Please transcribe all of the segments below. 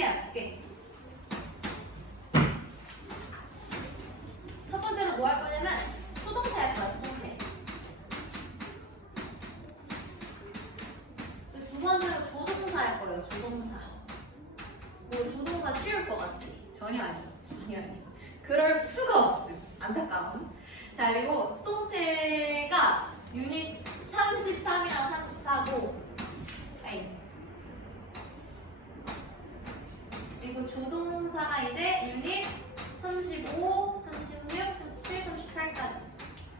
개야, 2개. 첫 번째로 뭐 할 거냐면 수동태 할 거야, 수동태. 두 번째로 조동사 할 거예요, 조동사. 뭐 조동사 쉬울 것 같지? 전혀 아니에요. 그럴 수가 없음. 안타까움. 자, 그리고 수동태가 유닛 33이랑 34고, 그리고 조동사가 이제 유닛 35, 36, 37, 38까지.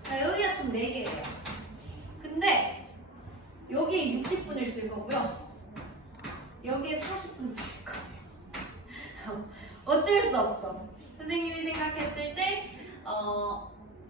자, 여기가 총 4개예요. 근데 여기에 60분을 쓸 거고요. 여기에 40분 쓸 거예요. 어쩔 수 없어. 선생님이 생각했을 때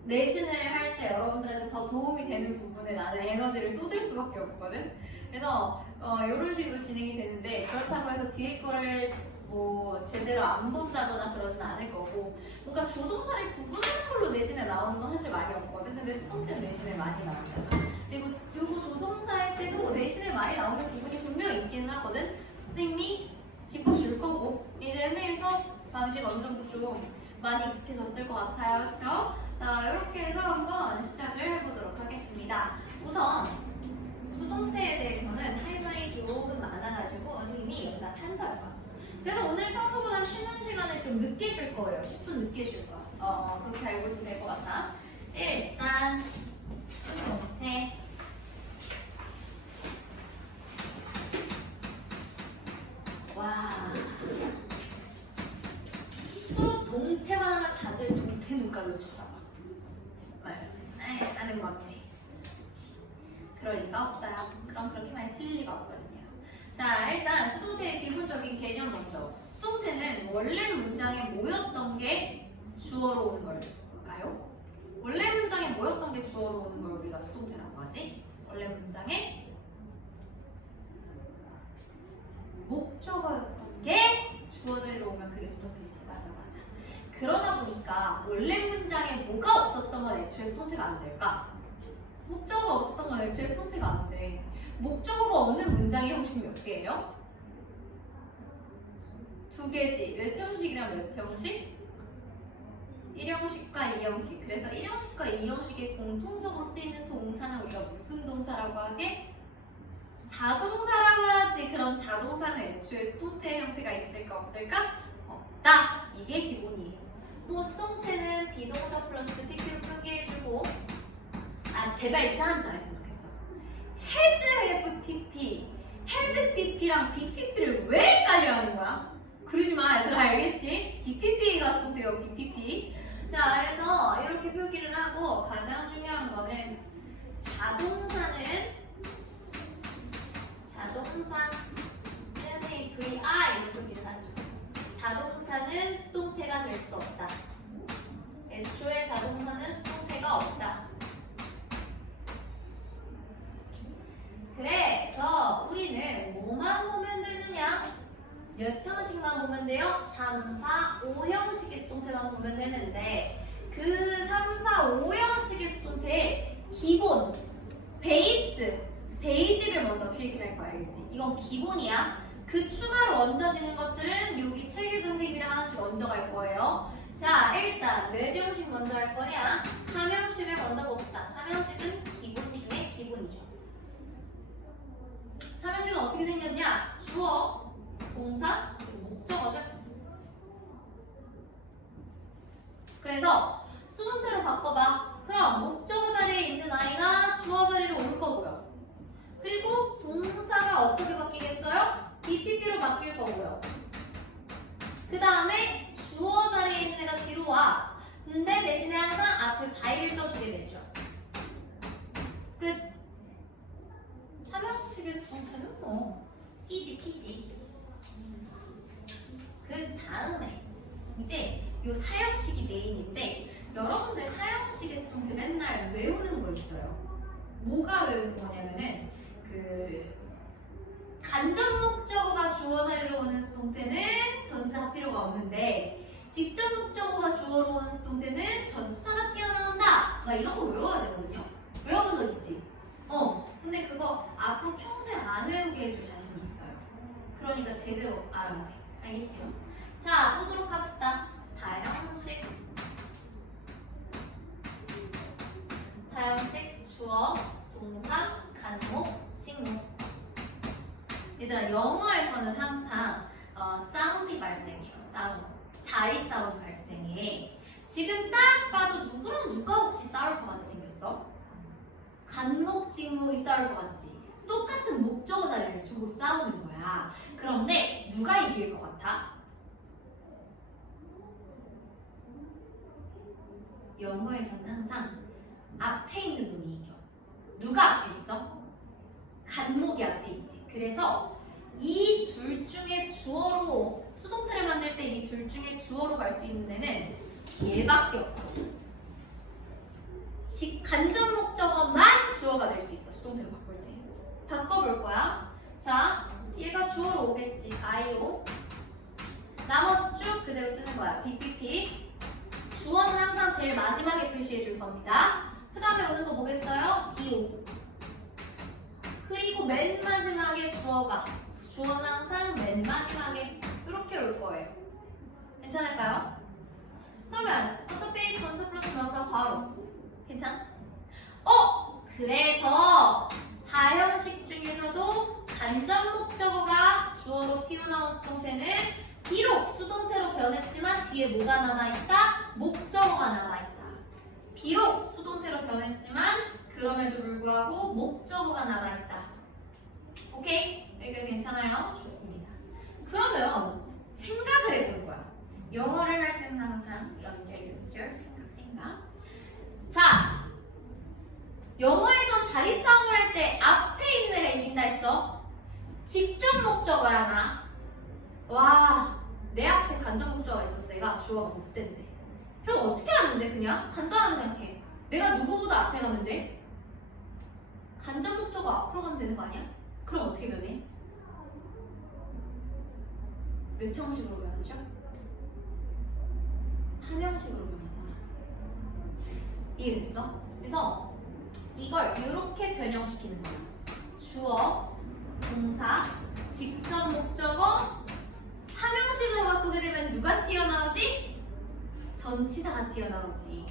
내신을 할 때 여러분들한테 더 도움이 되는 부분에 나는 에너지를 쏟을 수밖에 없거든. 그래서 이런 식으로 진행이 되는데, 그렇다고 해서 뒤에 거를 뭐 제대로 안 본다거나 그러진 않을 거고, 뭔가 조동사를 구분하는 걸로 내신에 나오는 건 사실 많이 없거든. 근데 수동태는 내신에 많이 나오잖아. 그리고 요거 조동사 할 때도 내신에 많이 나오는 부분이 분명히 있기는 하거든. 선생님이 짚어줄 거고, 이제 선생님 수업 방식 어느 정도 좀 많이 익숙해졌을 것 같아요. 그쵸? 자, 이렇게 해서 한번 시작을 해보도록 하겠습니다. 우선 수동태에 대해서는 할 말이 조금 많아가지고 선생님이 여기다 판서할 거야. 그래서 오늘 평소보다 쉬는 시간을 좀 늦게 줄 거예요. 10분 늦게 줄 거야. 그렇게 알고 있으면 될 것 같아. 일단 수동태. 와. 수동태만 하면 다들 동태 눈깔로 쳐다봐. 나는 맞네. 그럴 리가 없어요. 그럼 그렇게 많이 틀릴 리가 없거든요. 자, 일단 수동태의 기본적인 개념 먼저. 수동태는 원래 문장에 모였던 게 주어로 오는 걸까요? 원래 문장에 모였던 게 주어로 오는 걸 우리가 수동태라고 하지. 원래 문장에 목적어였던 게 주어 자리로 오면 그게 수동태지. 맞아. 그러다 보니까 원래 문장에 뭐가 없었던 건 애초에 수동태가 안 될까? 목적어가 없었던 건 애초에 수동태가 안 돼. 목적어가 없는 문장의 형식이 몇 개예요? 2개지. 몇 형식이랑 몇 형식? 1형식과 2형식. 그래서 1형식과 2형식에 공통적으로 쓰이는 동사는 우리가 무슨 동사라고 하게? 자동사라고 하지. 그럼 자동사는 애초에 수동태 형태가 있을까 없을까? 없다. 이게 기본이에요. 뭐 수동태는 비동사 플러스 pp로 표기해주고, 제발 이상한 단어 했으면 좋겠어. has, have, pp, had, pp랑 bpp를 왜 헷갈려 하는 거야? 그러지 마, 얘들아. 알겠지? bpp가 수동태요, bpp. 자, 그래서 이렇게 표기를 하고, 가장 중요한 거는 자동사는 VI 표기를 하죠. 자동사는 수동태가 될 수 없다. 애초에 자동사는 수동태가 없다. 그래서 우리는 뭐만 보면 되느냐? 몇 형식만 보면 돼요? 3, 4, 5형식의 수동태만 보면 되는데, 그 3, 4, 5형식의 수동태의 기본, 베이지를 먼저 필기를 할 거야. 알겠지? 이건 기본이야. 그 추가로 얹어지는 것들은 여기 책에 선생님들이 하나씩 얹어갈 거예요. 자, 일단 몇 형식 먼저 할 거냐? 3형식을 먼저 봅시다. 3형식은 기본 중에 기본이죠. 3형식은 어떻게 생겼냐? 주어, 동사, 그리고 목적어죠. 그래서 수동태로 바꿔봐. 그럼 목적어 자리에 있는 아이가 주어 자리로 올 거고요. 그리고 동사가 어떻게 바뀌겠어요? BPP로 바뀔 거고요. 그 다음에 주어 자리에 있는 애가 뒤로 와. 근데 대신에 항상 앞에 by를 써주게 되죠. 끝. 3형식의 수동태는 뭐 이지 피지. 그 다음에 이제 요 4형식이 메인인데, 여러분들 4형식의 수동태 맨날 외우는 거 있어요. 뭐가 외우는 거냐면은 간접 목적어가 주어 자리로 오는 수동태는 전치사가 필요가 없는데, 직접 목적어가 주어로 오는 수동태는 전치사가 튀어나온다. 막 이런 거 외워야 되거든요. 외워본 적 있지? 근데 그거 앞으로 평생 안 외우게 해줄 자신이 있어요. 그러니까 제대로 알아보세요. 알겠죠? 자, 보도록 합시다. 사형식. 사형식 주어, 동사, 간목, 직목. 얘들아, 영어에서는 항상 사운드 발생해요. 사운드. 자리 싸움 발생해. 지금 딱 봐도 누구랑 누가 혹시 싸울 것 같이 생겼어? 간목, 직목이 싸울 것 같지? 똑같은 목적어 자리를 두고 싸우는 거야. 그런데 누가 이길 것 같아? 영어에서는 항상 앞에 있는 놈이 이겨. 누가 앞에 있어? 간목이 앞에 있지. 그래서 이 둘 중에 주어로 수동태를 만들 때 이 둘 중에 주어로 갈 수 있는 애는 얘밖에 없어. 간접 목적어만 주어가 될 수 있어. 수동태로 바꿀 때. 바꿔볼 거야. 자, 얘가 주어로 오겠지. IO. 나머지 쭉 그대로 쓰는 거야. BPP. 주어는 항상 제일 마지막에 표시해 줄 겁니다. 그 다음에 오는 거 뭐겠어요? DO. 그리고 맨 마지막에 주어가. 주어는 항상 맨 마지막에 이렇게 올 거예요. 괜찮을까요? 그러면 어차피 전사 플러스 명사 바로. 괜찮? 그래서 사형식 중에서도 간접 목적어가 주어로 튀어나온 수동태는 비록 수동태로 변했지만 뒤에 뭐가 남아있다? 목적어가 남아있다. 비록 수동태로 변했지만 그럼에도 불구하고 목적어가 남아있다. 오케이? 여기까지 괜찮아요? 좋습니다. 그러면 생각을 해볼 거야. 영어를 할 때는 항상 연결, 생각. 자, 영어에선 자리 싸움을 할 때 앞에 있는 애가 이긴다 했어. 직접 목적어야 나. 와, 내 앞에 간접 목적어가 있어서 내가 주어가 못 된대. 그럼 어떻게 하는데 그냥? 간단하게 생각해. 내가 누구보다 앞에 가면 돼? 간접 목적어 앞으로 가면 되는 거 아니야? 그럼 어떻게 변해? 몇 형식으로 변하죠? 3형식으로 변하잖아. 이해됐어? 그래서 이걸 이렇게 변형시키는 거야. 주어, 동사, 직접 목적어 3형식으로 바꾸게 되면 누가 튀어나오지? 전치사가 튀어나오지.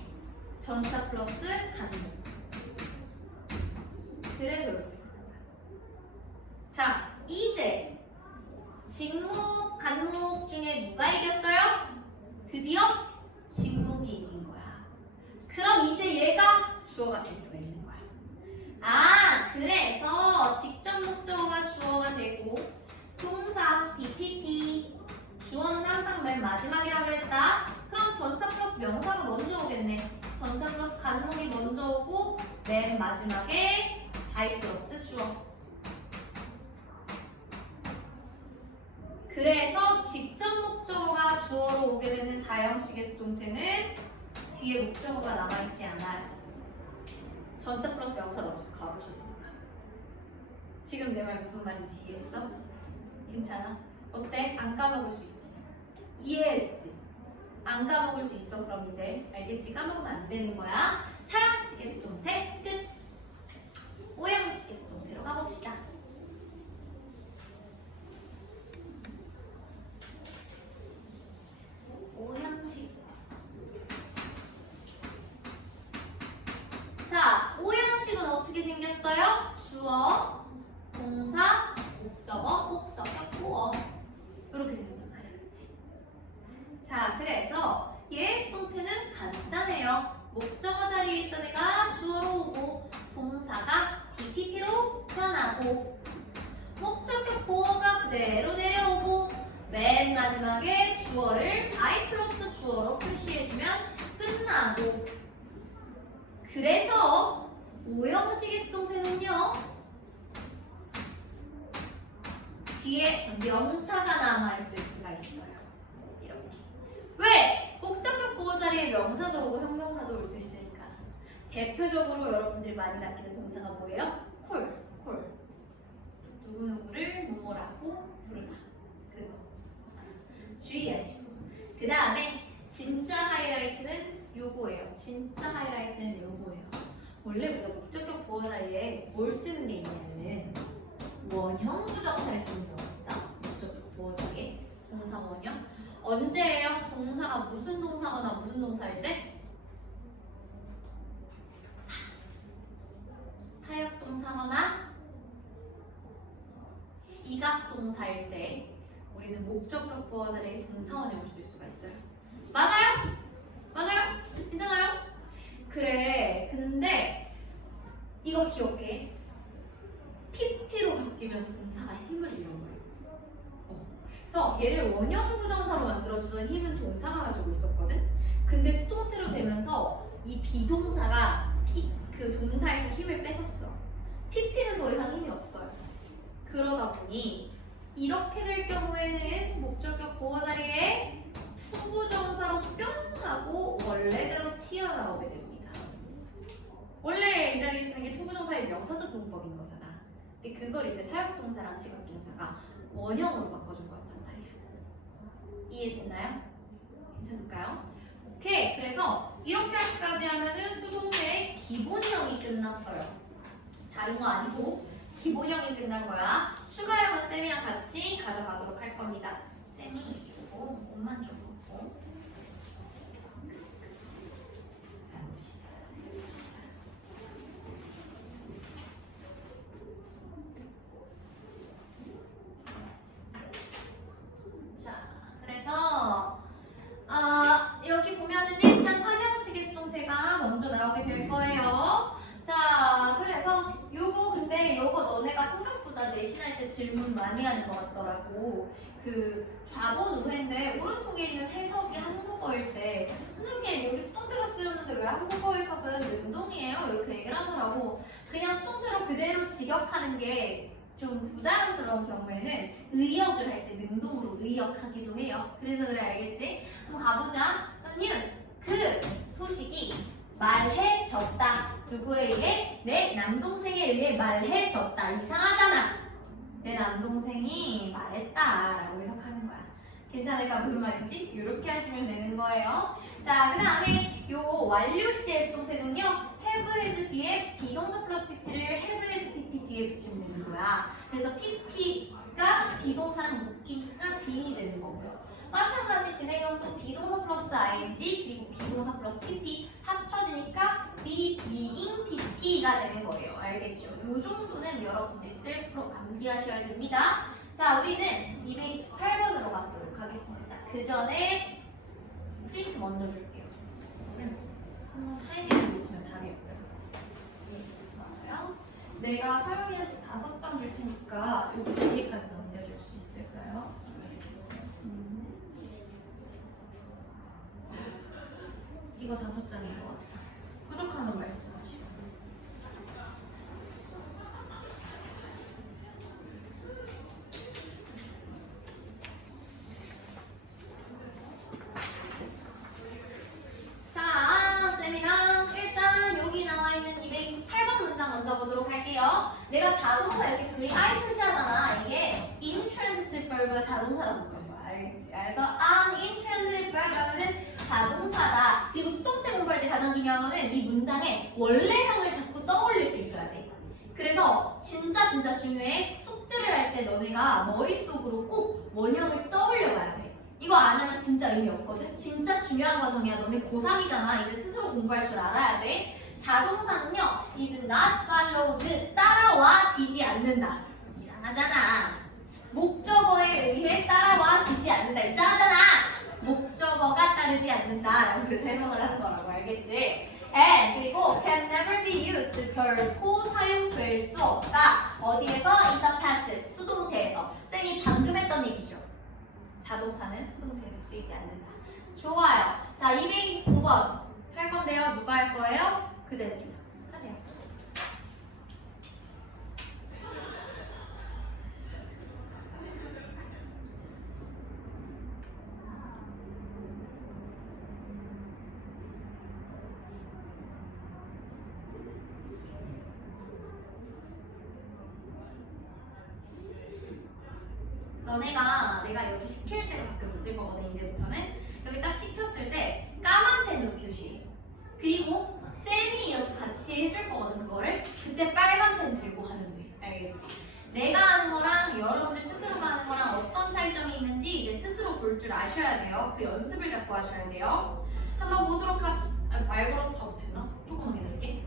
전사 플러스 간목. 그래서 이렇게. 자, 이제 직목, 간목 중에 누가 이겼어요? 드디어 직목이 이긴 거야. 그럼 이제 얘가 주어가 될 수가 있는 거야. 아, 그래서 직접 목적어가 주어가 되고 동사, BPP 주어는 항상 맨 마지막이라 그랬다. 그럼 전사 플러스 명사가 먼저 오겠네. 전사 플러스 간목이 먼저 오고 맨 마지막에 by 플러스 주어. 그래서 직접 목적어가 주어로 오게 되는 4형식의 수동태는 뒤에 목적어가 남아있지 않아요. 전사 플러스 명사로 어차피 가로쳐지니까. 지금 내 말 무슨 말인지 이해했어? 괜찮아? 어때? 안 까먹을 수 있지? 이해했지? 안 까먹을 수 있어. 그럼 이제 알겠지? 까먹으면 안 되는 거야. 4형식의 수동태 끝. 5형식의 수동태로 가봅시다. 오형식. 자, 오형식은 어떻게 생겼어요? 주어, 동사, 목적어, 목적격, 보어. 이렇게 생긴단 말이야, 그치? 자, 그래서 얘의 수동태는 간단해요. 목적어 자리에 있던 애가 주어로 오고, 동사가 BPP로 변하고, 목적격 보어가 그대로 내려오고, 맨 마지막에 주어를 I 플러스 주어로 표시해주면 끝나고. 그래서 5형식의 수동태는요, 뒤에 명사가 남아있을 수가 있어요. 이렇게. 왜? 목적격 보호 자리에 명사도 오고 형용사도 올 수 있으니까. 대표적으로 여러분들이 많이 낚이는 동사가 뭐예요? 콜. 누구누구를 뭐뭐라고 부르다. 그거. 주의하시고. 그 다음에 진짜 하이라이트는 요거예요. 진짜 하이라이트는 요거예요. 원래 우리가 목적격 보호 자리에 뭘 쓰는 게 있냐면은 원형 부정사를 쓰는 경우가 있다. 목적격 보호 자리에 동사 원형. 언제예요? 동사가 무슨 동사거나 무슨 동사일 때? 사역동사거나 지각동사일 때 우리는 목적격 보어 자리에 동사원형을 쓸 수가 있어요. 맞아요? 맞아요? 괜찮아요? 그래. 근데 이거 기억해. PP로 바뀌면 동사가 힘을 잃어버려요. 그래서 얘를 원형 부정사로 만들어주던 힘은 동사가 가지고 있었거든. 근데 수동태로 되면서 이 비동사가 그 동사에서 힘을 뺏었어. PP는 더 이상 힘이 없어요. 그러다 보니 이렇게 될 경우에는 목적격 보어 자리에 투부정사로 뿅 하고 원래대로 튀어나오게 됩니다. 원래 이 자리에 쓰는 게 투부정사의 명사적 문법인 거잖아. 근데 그걸 이제 사역동사랑 지각동사가 원형으로 바꿔준 거였단 말이야. 이해됐나요? 괜찮을까요? 오케이. 그래서 이렇게까지 하면은 수동태의 기본형이 끝났어요. 다른 거 아니고 기본형이 끝난 거야. 추가형은 쌤이랑 같이 가져가도록 할 겁니다. 쌤이 이거 옷만 좀 벗고 가봅시다. 자, 그래서 여기 보면은 일단 삼형식의 수동태가 먼저 나오게 될 거예요. 자, 그래서 요거 근데 요거 너네가 생각보다 내신할 때 질문 많이 하는 것 같더라고. 그 좌본 우회인데 오른쪽에 있는 해석이 한국어일 때 선생님 여기 수동태가 쓰였는데 왜 한국어 해석은 능동이에요? 이렇게 얘기를 하더라고. 그냥 수동태로 그대로 직역하는 게 좀 부자연스러운 경우에는 의역을 할 때 능동으로 의역하기도 해요. 그래서 그래 알겠지? 한번 가보자. The news. 그 소식이 말해졌다. 누구에 의해? 내 남동생에 의해 말해졌다. 이상하잖아. 내 남동생이 말했다 라고 해석하는 거야. 괜찮을까? 무슨 말인지? 이렇게 하시면 되는 거예요. 자, 그 다음에 요 완료 시제의 수동태는요, have has 뒤에 비동사 플러스 pp를 have has pp 뒤에 붙이면 되는 거야. 그래서 pp가 비동사랑 묶이니까 being이 되는 거고요. 마찬가지 진행형도 비동사 플러스 ing 그리고 비동사 플러스 pp 합쳐지니까 be, being, pp가 되는 거예요. 알겠죠? 이 정도는 여러분들이 셀프로 암기하셔야 됩니다. 자, 우리는 228번으로 가도록 하겠습니다. 그 전에 프린트 먼저 줄게요. 한번 타이밍을 보시면 다겠고요. 내가 서영이한테 5장 줄 테니까 여기 뒤에까지 넘겨줄 수 있을까요? 이거 5장인 것 같아. 부족하면 말씀하시고. 자, 쌤이랑 일단 여기 나와 있는 228번 문장 먼저 보도록 할게요. 내가 자동사 이렇게 VI 표시하잖아. 이게 intransitive verb가 자동사라서 그런 거야. 알겠지? 그래서 intransitive verb 하면은 자동사다. 그리고 수동태 공부할 때 가장 중요한 거는 이 문장에 원래형을 자꾸 떠올릴 수 있어야 돼. 그래서 진짜 중요해. 숙제를 할 때 너네가 머릿속으로 꼭 원형을 떠올려 봐야 돼. 이거 안 하면 진짜 의미 없거든. 진짜 중요한 과정이야. 너네 고3이잖아. 이제 스스로 공부할 줄 알아야 돼. 자동사는요, is not followed. 따라와지지 않는다. 이상하잖아. 목적어에 의해 따라와지지 않는다. 이상하잖아. 목적어가 따르지 않는다라고 그래서 해석을 하는 거라고. 알겠지? and 그리고 can never be used. 결코 사용될 수 없다. 어디에서? in the past. 수동태에서. 쌤이 방금 했던 얘기죠. 자동사는 수동태에서 쓰이지 않는다. 좋아요. 자, 229번 할 건데요. 누가 할 거예요? 그대들요. 하세요. 너네가 내가 여기 시킬 때 가끔 있을 거거든. 이제부터는 이렇게 딱 시켰을 때 까만 펜으로 표시해. 그리고 쌤이 이렇게 같이 해줄 거거든. 그거를 그때 빨간 펜 들고 하면 돼. 알겠지? 내가 하는 거랑 여러분들 스스로가 하는 거랑 어떤 차이점이 있는지 이제 스스로 볼 줄 아셔야 돼요. 그 연습을 자꾸 하셔야 돼요. 한번 보도록 합시다. 말 걸어서 가도 되나? 조금만 기다릴게.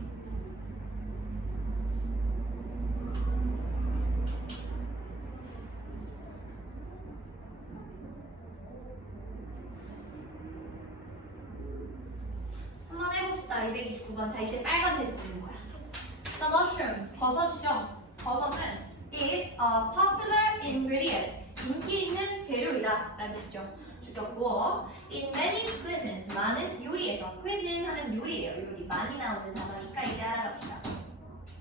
한번 해봅시다. 229번. 자, 이제 빨간 데 찍는 거야. The mushroom, 버섯이죠. 버섯은 is a popular ingredient. 인기 있는 재료이다 라는 뜻이죠. 주격고 in many cuisines, 많은 요리에서. cuisine 하면 요리예요. 요리 많이 나오는 단어니까 이제 알아갑시다.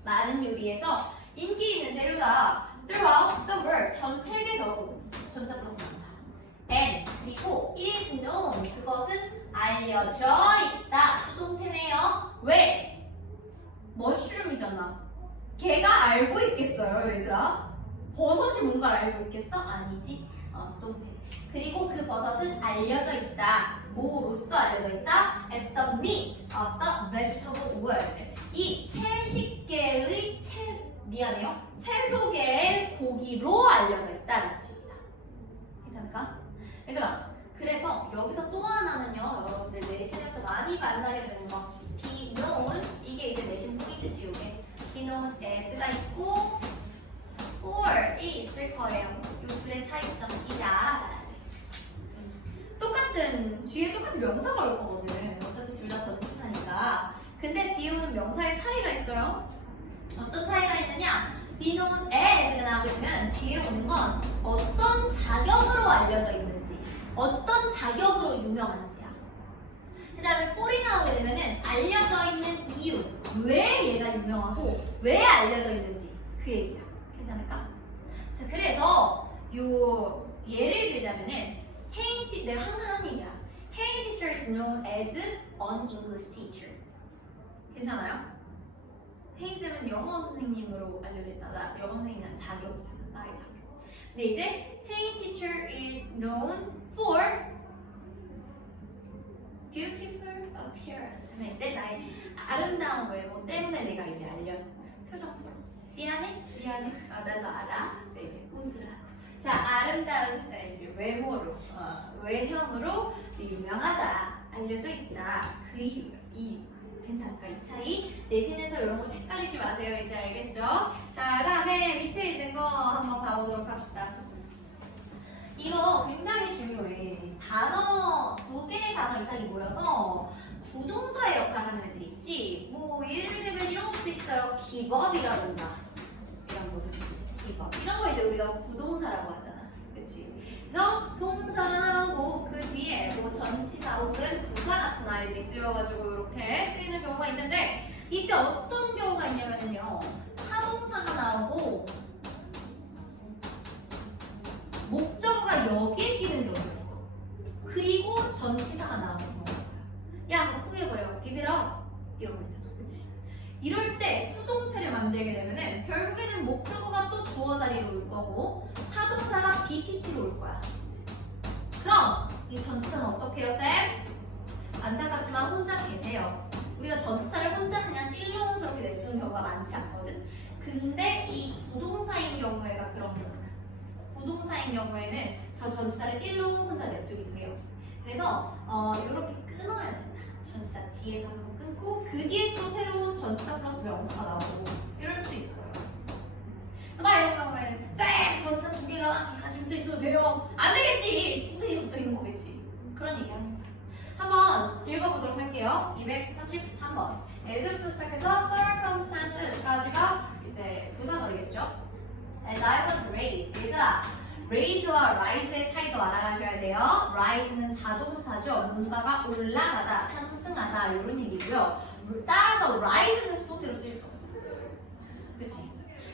많은 요리에서 인기 있는 재료다. throughout the world, 전 세계적으로. 전사 플러스 명사. and 그리고 it is known, 그것은 알려져 있다. 수동태네요. 왜? 머쉬룸이잖아. 걔가 알고 있겠어요, 얘들아? 버섯이 뭔가를 알고 있겠어? 아니지. 수동태. 그리고 그 버섯은 알려져 있다. 뭐로써 알려져 있다? As the meat of the vegetable world. 이 채식계의 채소계의 고기로 알려져 있다는 뜻입니다. 괜찮을까? 얘들아, 그래서 여기서 또 하나는요, 여러분들 내신에서 많이 만나게 되는 거. be known, 이게 이제 내신 포인트지, 이게. be known as가 있고 for이 있을 거예요. 이 둘의 차이점 이제 알아가야 돼. 똑같은, 뒤에 똑같이 명사가 올 거거든. 어차피 둘 다 전치사니까. 근데 뒤에 오는 명사의 차이가 있어요. 어떤 차이가 있느냐? be known as가 나오게 되면 뒤에 오는 건 어떤 자격으로 알려져 있는지, 어떤 자격으로 유명한지야. 그 다음에 for이 나오게 되면은 알려져 있는 이유, 왜 얘가 유명하고 왜 알려져 있는지 그 얘기야. 괜찮을까? 자, 그래서 요 예를 들자면은 내가 항상 하는 얘기야. Hey teacher is known as an English teacher. 괜찮아요? Hey 쌤은 영어 선생님으로 알려져 있다. 나 영어 선생님이란 자격이잖아. 나의 자격. 근데 이제 Hey teacher is known for beautiful appearance. 이제 나의 아름다운 외모 때문에 내가 이제 알려줘. 표정 풀어. 미안해? 나도 알아. 네, 이제 웃으라고. 자, 아름다운 이제 외모로, 외형으로 유명하다. 알려져 있다. 그 이유. 괜찮을까? 이 차이. 내신에서 이런 거 헷갈리지 마세요. 이제 알겠죠? 자, 다음에 밑에 있는 거 한번 가보도록 합시다. 이거 굉장히 중요해. 단어, 2개의 단어 이상이 모여서 부동사의 역할을 하는 애들이 있지. 뭐 예를 들면 이런 것도 있어요. give up이라던가 이런 거, 그치? give up. 이런 거 이제 우리가 부동사라고 하잖아. 그치? 그래서 동사하고 그 뒤에 뭐 전치사 혹은 부사 같은 아이들이 쓰여가지고 이렇게 쓰이는 경우가 있는데, 이때 어떤 경우가 있냐면요, 타동사가 나오고 목적어가 여기에 끼는 경우가 있어. 그리고 전치사가 나오는 경우가 있어요. 야, 그거 포기해버려. give it up. 이런 거 있잖아. 그치? 이럴 때 수동태를 만들게 되면은 결국에는 목적어가 또 주어 자리로 올 거고 타동사가 BPT로 올 거야. 그럼 이 전치사는 어떻게 해요, 쌤? 안타깝지만 혼자 계세요. 우리가 전치사를 혼자 그냥 띨렁스럽게 내두는 경우가 많지 않거든. 근데 이 부동사인 경우에가 그런 경우야. 부동사인 경우에는 저 전치사를 띨렁 혼자 내두기도 해요. 그래서 이렇게 끊어야 된다. 전치사 뒤에서 한번 끊고 그 뒤에 또 새로운 전치사 플러스 명사가 나오고 이럴 수도 있어요. 막 이런 경우에는 쌤! 전치사 2개가 같이 붙어 있어도 돼요. 안 되겠지! 수동태가 붙어 있는 거겠지. 그런 얘기 하는 거야. 한번 읽어보도록 할게요. 233번. as부터 시작해서 circumstances까지가 이제 부사절이겠죠. As I was raised. 얘들아, raise와 rise의 차이도 알아가셔야 돼요. rise는 자동사죠. 뭔가가 올라가다, 상승하다 이런 얘기고요. 따라서 rise는 수동태로 쓸 수 없어요. 그치?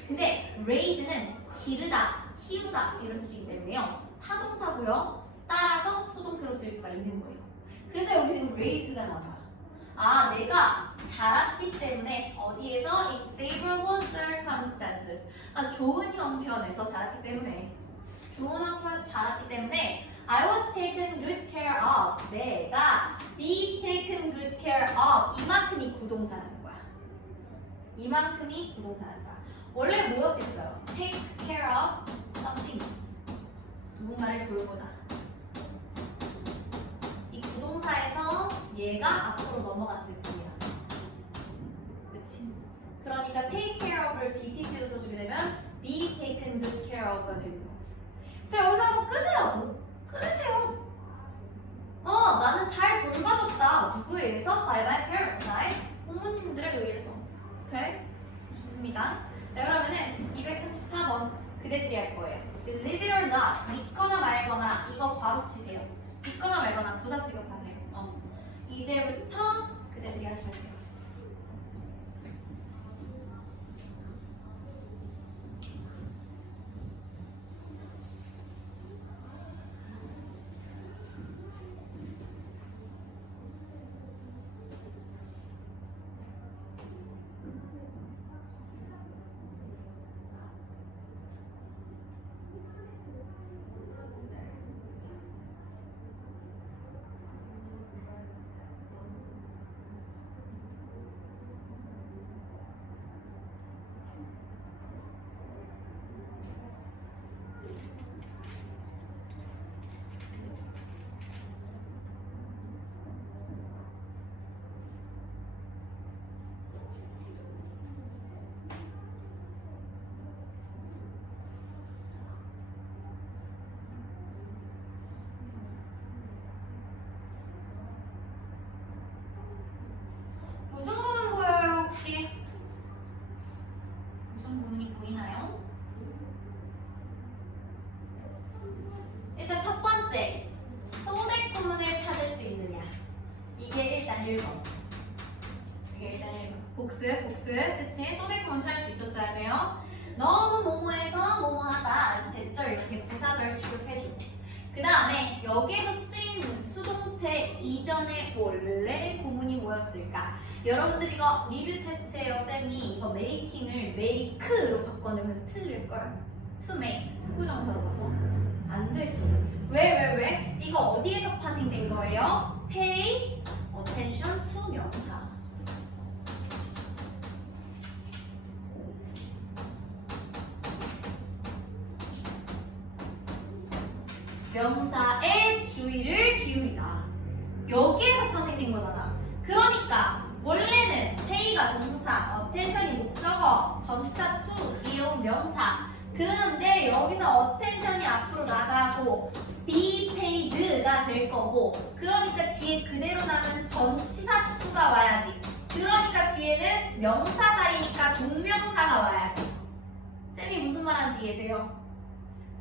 근데 raise는 기르다, 키우다 이런 뜻이기 때문에요. 타동사고요. 따라서 수동태로 쓸 수가 있는 거예요. 그래서 여기 지금 raise가 나와요. 아, 내가 자랐기 때문에 어디에서? in favorable circumstances. 아, 좋은 형편에서 자랐기 때문에. 좋은 형편에서 자랐기 때문에 I was taken good care of. 내가 be taken good care of. 이만큼이 구동사라는 거야. 이만큼이 구동사라는 거야. 원래 뭐였겠어요? take care of something. 누군가를 돌보다. 이 부동사에서 얘가 앞으로 넘어갔을 뿐이야. 그치? 그러니까 take care of를 BPP로 써주게 되면 be taken good care of가 되는 거. 그래서 여기서 한번 끊으라고. 끊으세요. 나는 잘 돌봐줬다. 누구에 의해서? By my parents. 나의 부모님들에 의해서. 오케이? 좋습니다. 자, 그러면은 234번 그대들이 할 거예요. Believe it or not. 믿거나 말거나 이거 바로 치세요. 믿거나 말거나 부사 취급하세요. 이제부터 그대들이 하시면 돼요. 무슨 구문 보여요, 혹시? 무슨 구문이 보이나요? 일단 첫 번째, 소댓 구문을 찾을 수 있느냐? 이게 일단 1번. 이게 일단 1번. 복습. 그치? 소댓 구문 찾을 수 있었어야 돼요. 너무 뭐뭐해서 뭐뭐하다. 대절 이렇게 부사절 취급해주고. 그 다음에 여기에서 쓰인 수동태 이전의 원래 구문이 뭐였을까? 여러분들 이거 리뷰 테스트예요. 쌤이 이거 메이킹을 make로 바꿔내면 틀릴걸? to make 특구정사로 가서 안 되지. 왜? 이거 어디에서 파생된 거예요? pay attention to 명사. 명사의 주의를 기울이다. 여기에서 파생된 거잖아. 그러니까 원래는 pay가 동사, attention이 목적어, 전치사 to, 뒤에 온 명사. 그런데 여기서 attention이 앞으로 나가고 be paid가 될 거고, 그러니까 뒤에 그대로 남은 전치사 to가 와야지. 그러니까 뒤에는 명사 자리니까 동명사가 와야지. 쌤이 무슨 말하는지 이해돼요?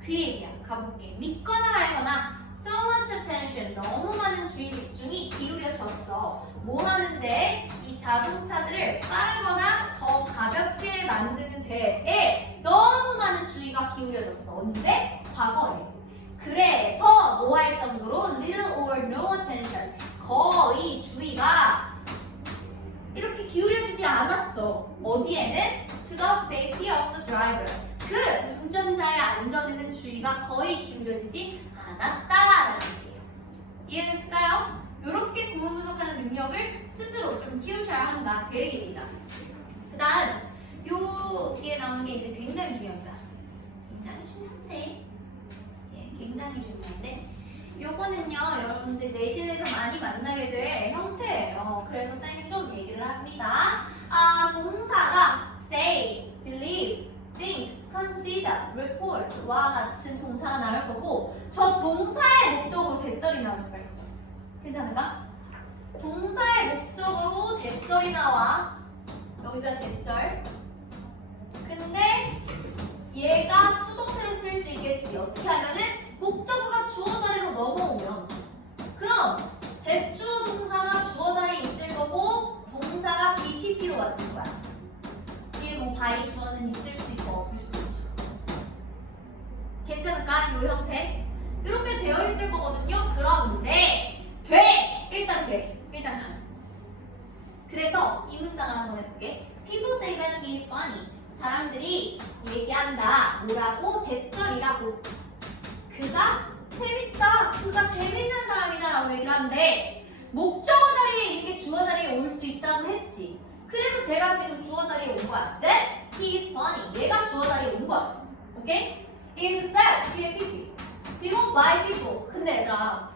그 얘기야. 가볼게. 믿거나 말거나 so much attention, 너무 많은 주의 집중이 기울여졌어. 뭐 하는데? 이 자동차들을 빠르거나 더 가볍게 만드는 데에 너무 많은 주의가 기울여졌어. 언제? 과거에. 그래서 뭐 할 정도로 little or no attention, 거의 주의가 이렇게 기울여지지 않았어. 어디에는? to the safety of the driver. 그 운전자의 안전에는 주의가 거의 기울여지지 않았다라는 얘기예요. 이해됐을까요? 이렇게 구문 분석하는 능력을 스스로 좀 키우셔야 한다. 그 얘기입니다. 그 다음 요 뒤에 나오는 게 이제 굉장히 중요합니다. 굉장히 중요한데 굉장히 중요한데 요거는요 여러분들 내신에서 많이 만나게 될 형태예요. 그래서 쌤이 좀 얘기를 합니다. 동사가 say, believe, think, consider, report와 같은 동사가 나올 거고, 저 동사의 목적으로 대절이 나올 수가 있어. 괜찮은가? 동사의 목적으로 대절이 나와. 여기가 대절. 근데 얘가 수동태로 쓸 수 있겠지. 어떻게 하면은 목적어가 주어 자리로 넘어오면, 그럼 대주어 동사가 주어 자리에 있을 거고 동사가 BPP로 왔을 거야. 뒤에 뭐 by 주어는 있을 수도 있고 없을 수도 있죠. 괜찮을까? 이 형태 이렇게 되어 있을 거거든요. 그런데 일단 가능. 그래서 이 문장을 한번 해볼게. People say that he is funny. 사람들이 얘기한다. 뭐라고? 대절이라고. 그가 재밌다. 그가 재밌는 사람이다 라고 얘기를 하는데 목적어 자리에 있는 게 주어 자리에 올 수 있다고 했지. 그래서 제가 지금 주어 자리에 온 거야. That he is funny. 얘가 주어 자리에 온 거야. 오케이? He is sad. 뒤에 PP. 그리고 by people. 근데 얘들아,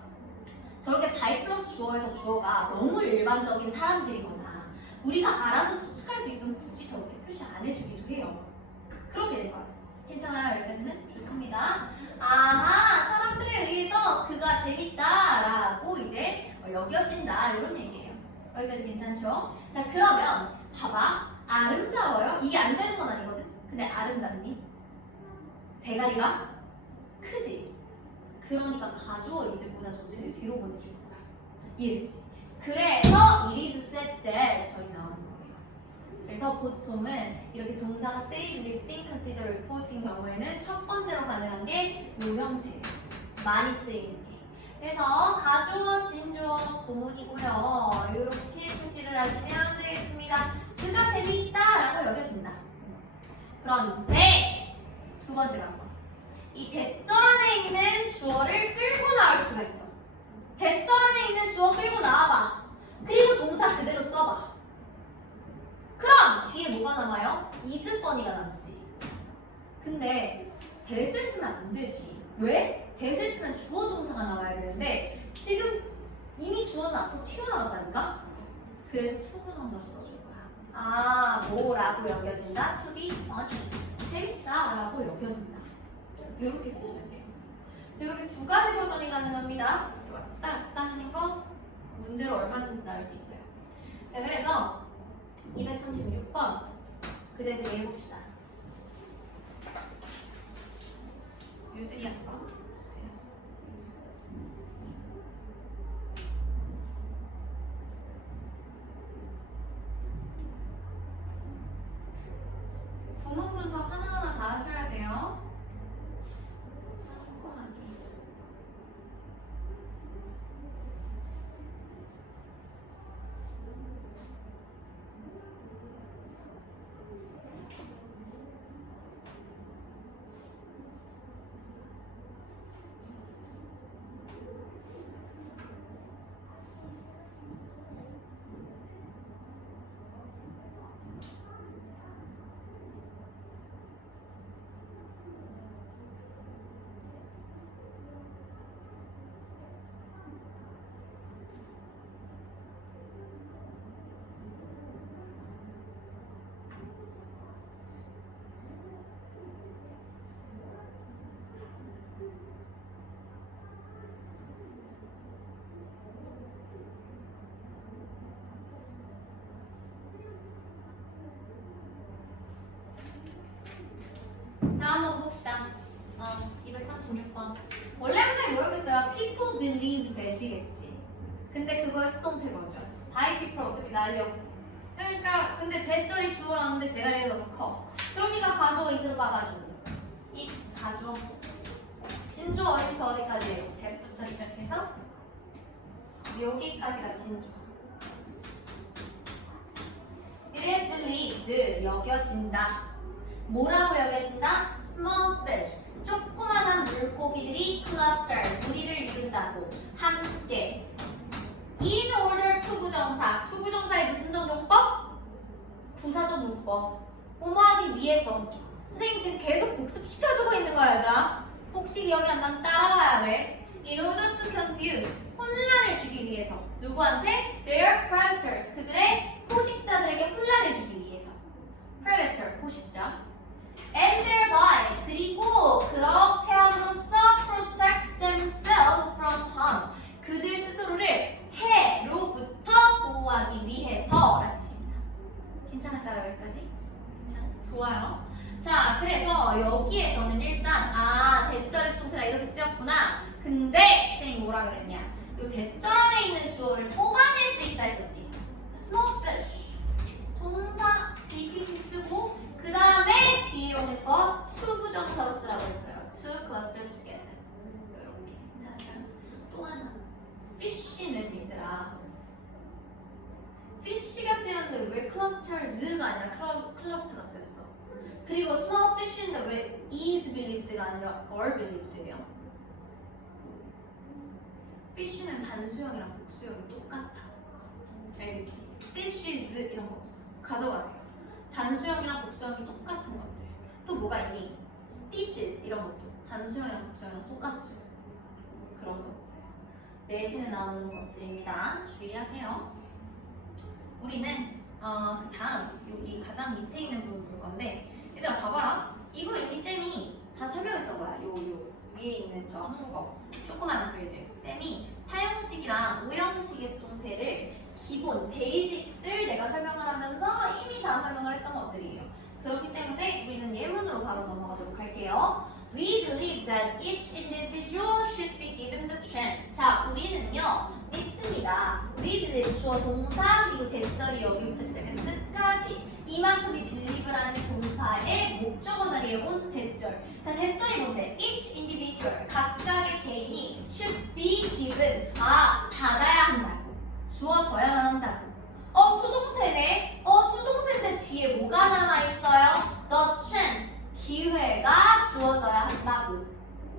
저렇게 by 플러스 주어에서 주어가 너무 일반적인 사람들이거나 우리가 알아서 수측할 수 있으면 굳이 저렇게 표시 안 해주기도 해요. 그렇게 된 거야. 괜찮아요? 여기까지는? 좋습니다. 아하, 사람들에 의해서 그가 재밌다라고 이제 여겨진다 이런 얘기예요. 여기까지 괜찮죠? 자, 그러면 봐봐. 아름다워요? 이게 안 되는 건 아니거든? 근데 아름답니? 대가리가 크지? 그러니까 가주어 있을보다 조체를 뒤로 보내주는 거야. 이해됐지? 그래서 it is said that 저기 나오는 거예요. 그래서 보통은 이렇게 동사가 say, believe, think, consider, report인 경우에는 첫 번째로 가능한 게 이 형태예요. 많이 쓰이는 게. 그래서 가주어, 진주어, 구문이고요. 이렇게 TFC를 하시면 되겠습니다. 그가 재미있다라고 여겨진다. 그런데 두 번째가 뭐야? 이 대절 안에 있는 주어를 끌고 나올 수가 있어. 대절 안에 있는 주어 끌고 나와봐. 그리고 동사 그대로 써봐. 그럼 뒤에 뭐가 남아요? is funny가 남지. 근데 that을 쓰면 안 되지. 왜? that을 쓰면 주어 동사가 나와야 되는데 지금 이미 주어는 앞으로 튀어나왔다니까? 그래서 투부정사로 써줄 거야. 아, 뭐라고 여겨진다? To be funny. 재밌다라고 여겨진다. 이렇게 쓰시면 돼요. 그래서 이렇게 두 가지 버전이 가능합니다. 이렇게 왔다 갔다 하는 거 문제로 얼마든지 나올 수 있어요. 자, 그래서 236번 그대들이 해봅시다. 유들이 한번 보세요. 구문 분석 하나하나 다 하셔야 돼요. 꼼꼼하게. 자, 한번 봅시다. 236번. 원래 문장이 뭐였겠어요? People believe that이겠지. 근데 그거의 수동태 버전. By people 어차피 날렸고. 그러니까 근데 대절이 주어라는데 대가리가 너무 커. 그럼 네가 가주어 is를 봐가지고 이 가주어 진주어 어디부터 어디까지예요? 대부터 시작해서 여기까지가 진주어. It is believed 여겨진다. 뭐라고 여겨진다? Small fish. 조그만한 물고기들이 cluster, 무리를 이룬다고. 함께. In order to 부정사. to 부정사의 무슨 정용법? 부사적 용법. 뭐뭐하기 위해서. 선생님 지금 계속 복습시켜주고 있는 거야, 얘들아. 혹시 기억이 안 나면 따라와야 돼. In order to confuse. 혼란을 주기 위해서. 누구한테? Their predators. 그들의 포식자들에게 혼란을 주기 위해서. Predator, 포식자. And thereby, 그리고 그렇게 함으로써 protect themselves from harm. 그들 스스로를 해로부터 보호하기 위해서 라는 뜻입니다. 괜찮을까요, 여기까지? 좋아요. 자, 그래서 여기에서는 일단 대절의 수동태가 이렇게 쓰였구나. 근데 쌤이 뭐라 그랬냐? 이 대절 안에 있는 주어를 뽑아낼 수 있다 했었지. Small fish. 동사 BPP 쓰고 그 다음에 뒤에 오는 거 to 부정사로 쓰라고 했어요. To cluster together. 이렇게. 자, 또 하나. fish는 얘들아. fish가 쓰였는데 왜 clusters가 아니라 cluster가 쓰였어? 그리고 small fish인데 왜 is believed가 아니라 are believed예요? fish는 단수형이랑 복수형이 똑같아. 알겠지? fishes 이런 거 없어. 가져가세요. 단수형이랑 복수형이 똑같은 것들. 또 뭐가 있니? species 이런 것도 단수형이랑 복수형이랑 똑같죠. 그런 거. 내신에 나오는 것들입니다. 주의하세요. 우리는 그 다음 여기 가장 밑에 있는 부분 볼 건데, 얘들아 봐봐라. 이거 이미 쌤이 다 설명했던 거야. 요 위에 있는 저 한국어 조그마한 글들. 쌤이 사형식이랑 오형식의 수동태를 기본 베이직들 내가 설명을 하면서 이미 다 설명을 했던 것들이에요. 그렇기 때문에 우리는 예문으로 바로 넘어가도록 할게요. We believe that each individual should be given the chance. 자, 우리는요 믿습니다. We believe 주어 동사 그리고 대절이 여기부터 시작해서 끝까지 이만큼이 believe라는 동사의 목적어 자리에 온 대절. 자, 대절이 뭔데? Each individual 각각의 개인이 should be given 받아야 한다고, 주어져야만 한다고. 수동태네. 수동태인데 뒤에 뭐가 남아있어요? The chance 기회가 주어져야 한다고.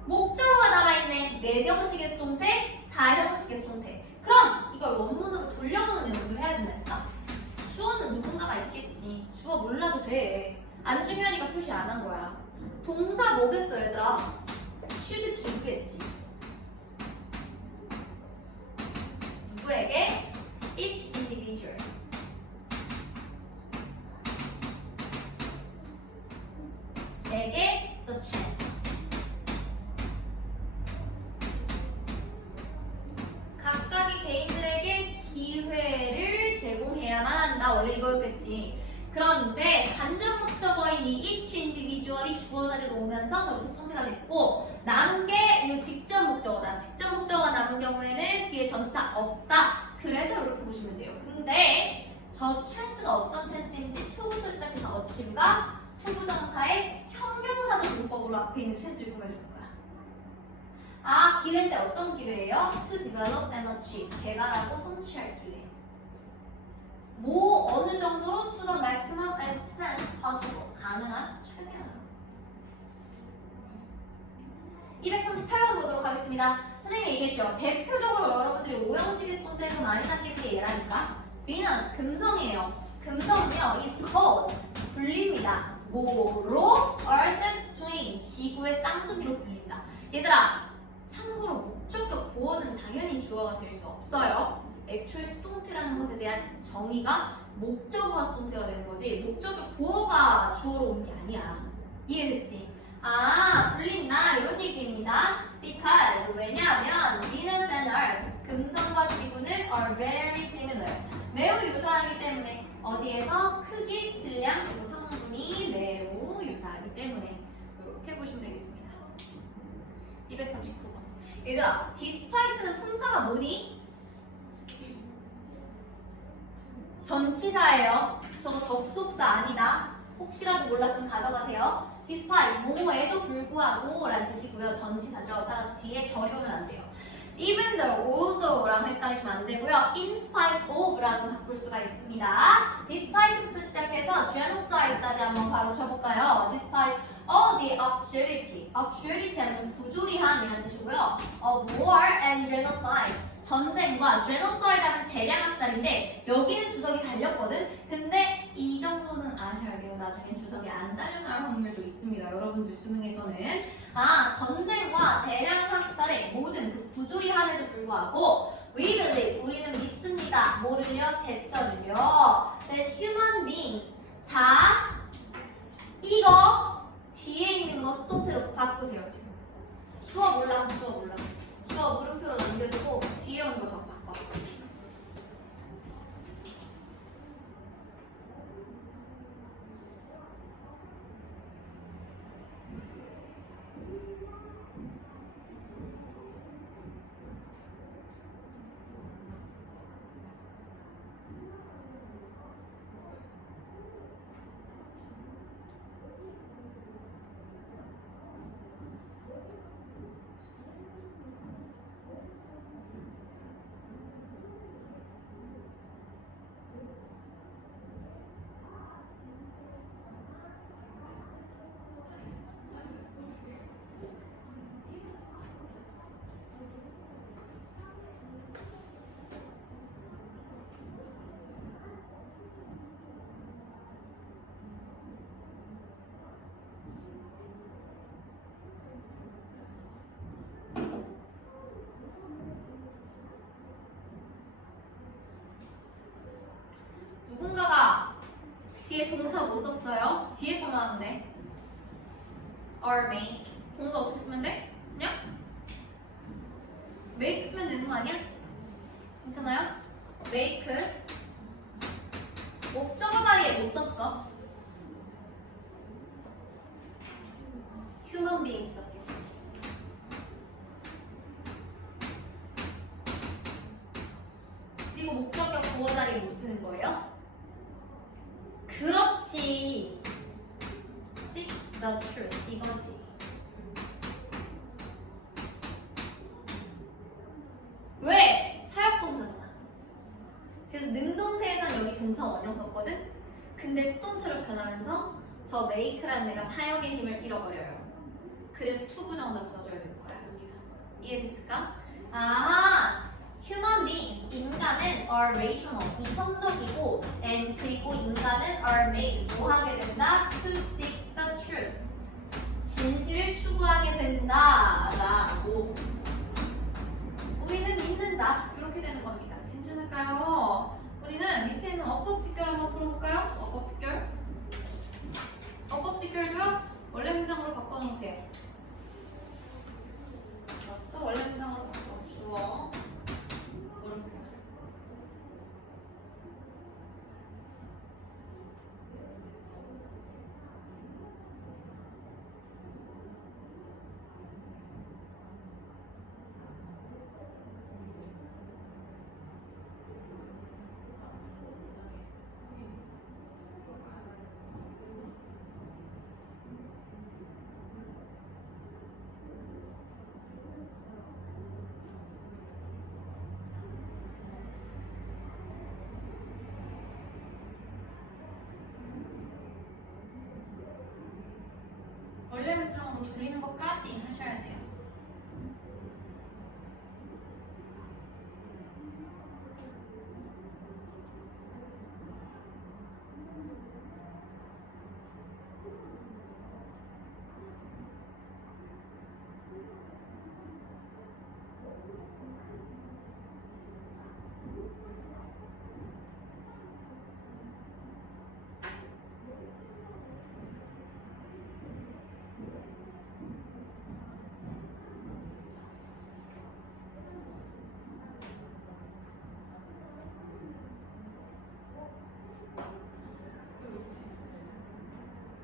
목적어가 남아있네. 몇 형식의 수동태? 4형식의 수동태. 그럼 이걸 원문으로 돌려보는 연습을 해야 된다니까. 주어는 누군가가 있겠지. 주어 몰라도 돼. 안 중요하니까 표시 안 한 거야. 동사 뭐겠어 얘들아? should give겠지. 누구에게? each individual. 에게 the chance. 각각의 개인들에게 기회를 제공해야만 한다. 원래 이거였겠지. 그런데 간접 목적어인 이 each individual이 주어 자리로 오면서 저렇게 수동태가 됐고, 남은 게 이 직접 목적어다. 직접 목적어가 남은 경우에는 뒤에 전치사 없다. 그래서 이렇게 보시면 돼요. 근데 저 chance가 어떤 chance인지 to부터 시작해서 어치가 투부정사의 형용사적 문법으로 앞에 있는 chance를 보여주는 거야. 기회인데 어떤 기회예요? To develop and achieve. 개발하고 성취할 기회. 어느 정도로 to the maximum extent possible. 가능한 최대한. 238번 보도록 하겠습니다. 선생님이 얘기했죠. 대표적으로 여러분들이 오형식의 수동태에서 많이 찾게 그 얘라니까. Venus, 금성이에요. 금성은요, is called, 불립니다. 뭐로? Earth's twin, 지구의 쌍둥이로 불린다. 얘들아, 참고로 목적격 보어는 당연히 주어가 될 수 없어요. 애초에 수동태라는 것에 대한 정의가 목적어가 수동태가 되는 거지, 목적격 보어가 주어로 오는 게 아니야. 이해됐지? 불린다 이런 얘기입니다. Because 왜냐하면 Venus and Earth, 금성과 지구는 are very similar, 매우 유사하기 때문에. 어디에서? 크기, 질량, 그리고 성분이 매우 유사하기 때문에. 이렇게 보시면 되겠습니다. 239번. 얘들아, despite는 품사가 뭐니? 전치사예요. 저거 접속사 아니다. 혹시라도 몰랐으면 가져가세요. despite, 뭐뭐에도 불구하고 라는 뜻이고요. 전치사죠. 따라서 뒤에 절여오면 안 돼요. even though, although랑 헷갈리시면 안 되고요. in spite of라고 바꿀 수가 있습니다. despite부터 시작해서 genocide까지 한번 바로 쳐볼까요? despite all the absurdity, absurdity 하면 부조리함이라는 뜻이고요. of war and genocide, 전쟁과 genocide 하면 대량 학살인데 여기는 주석이 달렸거든? 근데 이 정도는 아셔야 돼요. 나중에 주석이 안 달려날 확률도 있습니다. 여러분들 수능에서는. 전쟁과 대량 학살의 모든 그 부조리함에도 불구하고 we believe, 우리는 믿습니다. 뭐를요? 대절을요. that human beings. 자, 이거 뒤에 있는 거 수동태로 바꾸세요. 지금 주어 몰라. 주어 물음표로 남겨두고 뒤에 오는 거 좀 바꿔. 누군가가 뒤에 동사 못 썼어요? 뒤에 거만 하면 돼. are make. 동사 어떻게 쓰면 돼? 그냥 make 쓰면 되는 거 아니야? 괜찮아요? make. 목적어 자리에 못 썼어. human being 썼겠지. 그리고 목적격 보어 자리에 못 쓰는 거예요? 그렇지. Seek the truth. 이거지. 왜? 사역동사잖아. 그래서 능동태에선 여기 동사 원형 썼거든? 근데 수동태로 변하면서 저 make라는 애가 사역의 힘을 잃어버려요. 그래서 투부정사로 써줘야 되는 거야, 여기서. 이해됐을까? 아, human beings, 인간은 are rational, 이성적이고, and 그리고 인간은 are made, 뭐 하게 된다? To seek the truth. 진실을 추구하게 된다. 라고. 우리는 믿는다. 이렇게 되는 겁니다. 괜찮을까요? 우리는 밑에 있는 어법 직결 한번 풀어볼까요? 어법 직결. 어법 직결도요? 원래 문장으로 바꿔놓으세요. 이것도 원래 문장으로 바꿔. 주어. 물음표. 원래 문장으로 돌리는 것까지 하셔야 돼요.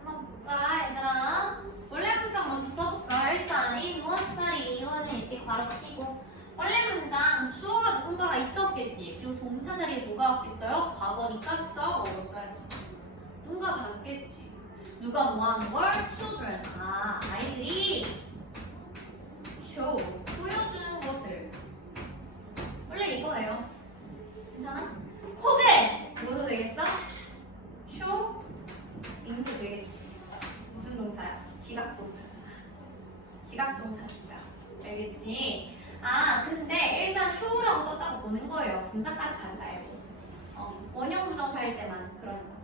한번 볼까, 얘들아? 원래 문장 먼저 써볼까? 일단 in one study 이거는 이렇게 바로 치고 원래 문장 주어가 누군가가 있었겠지. 그리고 동사 자리에 뭐가 없겠어요? 과거니까 써라고 써야지. 누가 봤겠지. 누가 뭐 하는 걸? children. 아, 아이들이 show, 보여주는 것을. 원래 이거예요. 괜찮아? 혹은 뭐도 되겠어? show, 인도 되겠지. 무슨 동사야? 지각동사잖아. 지각동사니까. 알겠지? 아, 근데 일단 show라고 썼다고 보는 거예요. 분사까지 가지 말고. 원형 부정사일 때만 그러는 거니까.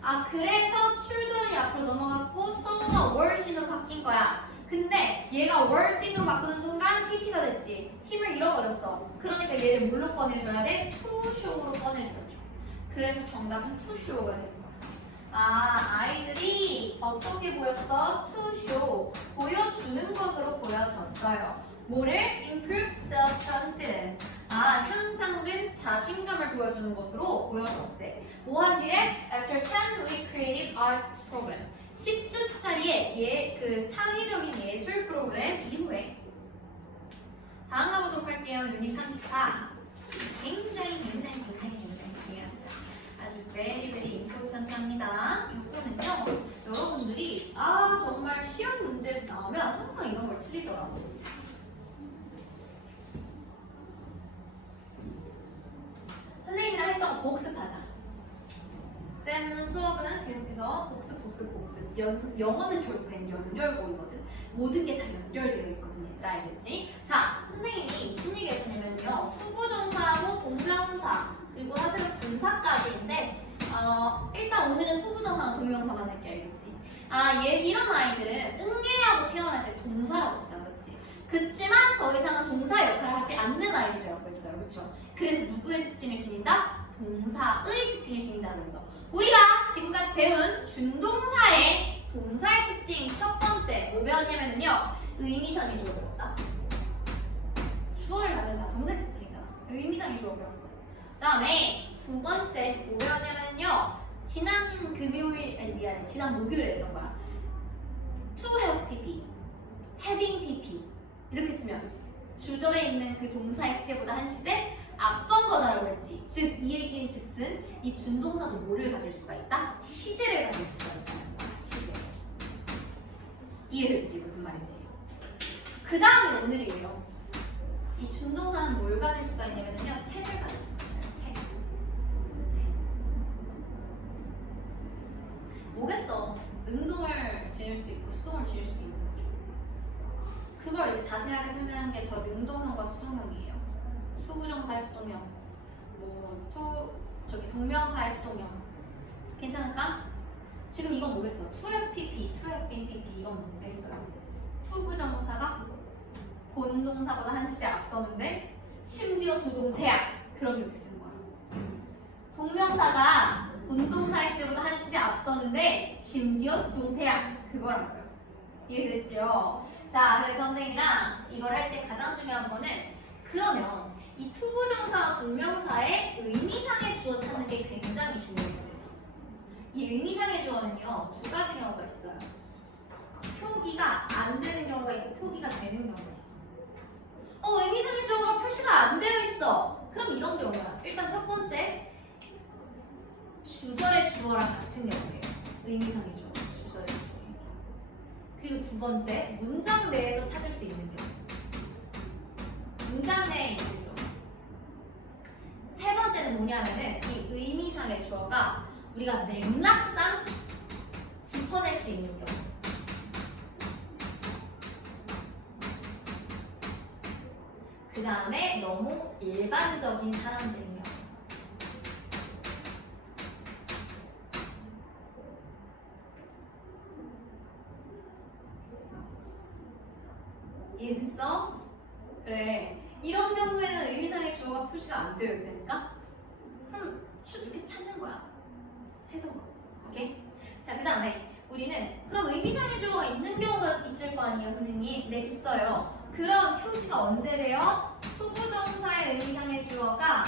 아, 그래서 children이 앞으로 넘어갔고 so가 were sin으로 바뀐 거야. 근데 얘가 were sin으로 바꾸는 순간 pp가 됐지. 힘을 잃어버렸어. 그러니까 얘를 뭘로 꺼내줘야 돼? to show로 꺼내줘야죠. 그래서 정답은 to show가 되는 거야. 아, 아이들이 어떻게 보였어? To show. 보여주는 것으로 보여졌어요. 뭐를? Improved self-confidence. 아, 향상된 자신감을 보여주는 것으로 보여줬대. 뭐 한 뒤에? After 10 week creative art program. 10주짜리의 그 창의적인 예술 프로그램 이후에. 다음 가보도록 할게요. 유닛 34. 굉장히 중요합니다. 아주 very important합니다. 이거는요, 여러분들이 정말 시험 문제에서 나오면 항상 이런 걸 틀리더라고요. 선생님이랑 했던 거 복습하자. 쌤은 수업은 계속해서 복습. 영어는 결국엔 연결고이거든. 모든 게 다 연결되어 있거든, 얘들아. 알겠지? 자, 선생님이 무슨 얘기 했었냐면요. 투부정사하고 동명사, 그리고 사실은 분사까지인데, 일단 오늘은 투부정사랑 동명사만 할게. 알겠지? 아, 이런 아이들은 응애하고 태어날 때 동사라고 했잖아. 그치? 그치만 더 이상은 동사 역할을 하지 않는 아이들이라고 했어요. 그쵸? 그래서 누구의 특징을 지닌다? 동사의 특징을 지닌다고 했어. 우리가 지금까지 배운 준동사의 동사의 특징 첫 번째 뭐 배웠냐면요. 의미상의 주어 배웠다. 주어를 만든다. 동사의 특징이잖아. 의미상의 주어 배웠어. 그 다음에 두 번째 뭐 배웠냐면요. 지난 목요일에 했던 거야. To have pp, having pp 이렇게 쓰면 주절에 있는 그 동사의 시제보다 한 시제 앞선 거다라고 했지. 즉 이 얘기는 즉슨 이 준동사도 뭐를 가질 수가 있다? 시제를 가질 수가 있다는 거야. 시제. 이해됐지? 무슨 말인지. 그 다음에 오늘이에요. 이 준동사는 뭘 가질 수가 있냐면요. 태를 가질 수가 있어요. 태. 뭐겠어? 능동을 지닐 수도 있고 수동을 지닐 수도 있는 거죠. 그걸 이제 자세하게 설명한 게 저 능동형과 수동형이에요. 투부정사의 수동형, 동명사의 수동형. 괜찮을까? 지금 이건 뭐겠어? to have pp, to have been pp 이건 뭐겠어요? 투부정사가 본동사보다 한 시제 앞서는데 심지어 수동태야. 그럼 이렇게 쓰는 거야. 동명사가 본동사의 시제보다 한 시제 앞서는데 심지어 수동태야. 그거라고요. 이해됐지요? 자, 그래서 선생님이랑 이걸 할 때 가장 중요한 거는 그러면 이 투부정사와 동명사의 의미상의 주어 찾는 게 굉장히 중요해요. 그래서 이 의미상의 주어는요. 두 가지 경우가 있어요. 표기가 안 되는 경우가 있고 표기가 되는 경우가 있어. 의미상의 주어가 표시가 안 되어 있어. 그럼 이런 경우야. 일단 첫 번째 주절의 주어랑 같은 경우예요. 의미상의 주어, 주절의 주어. 그리고 두 번째 문장 내에서 찾을 수 있는 경우. 문장 내에 있을 경우. 세 번째는 뭐냐면은 이 의미상의 주어가 우리가 맥락상 짚어낼 수 있는 경우. 그 다음에 너무 일반적인 사람들인 경우. 이해됐어? 그래. 이런 경우에는 의미상의 주어가 표시가 안 되어 있다니까? 그럼 솔직히 찾는 거야. 해석으로. 오케이? 자, 그 다음에 우리는 그럼 의미상의 주어가 있는 경우가 있을 거 아니에요, 선생님? 네, 있어요. 그럼 표시가 언제 돼요? 투부정사의 의미상의 주어가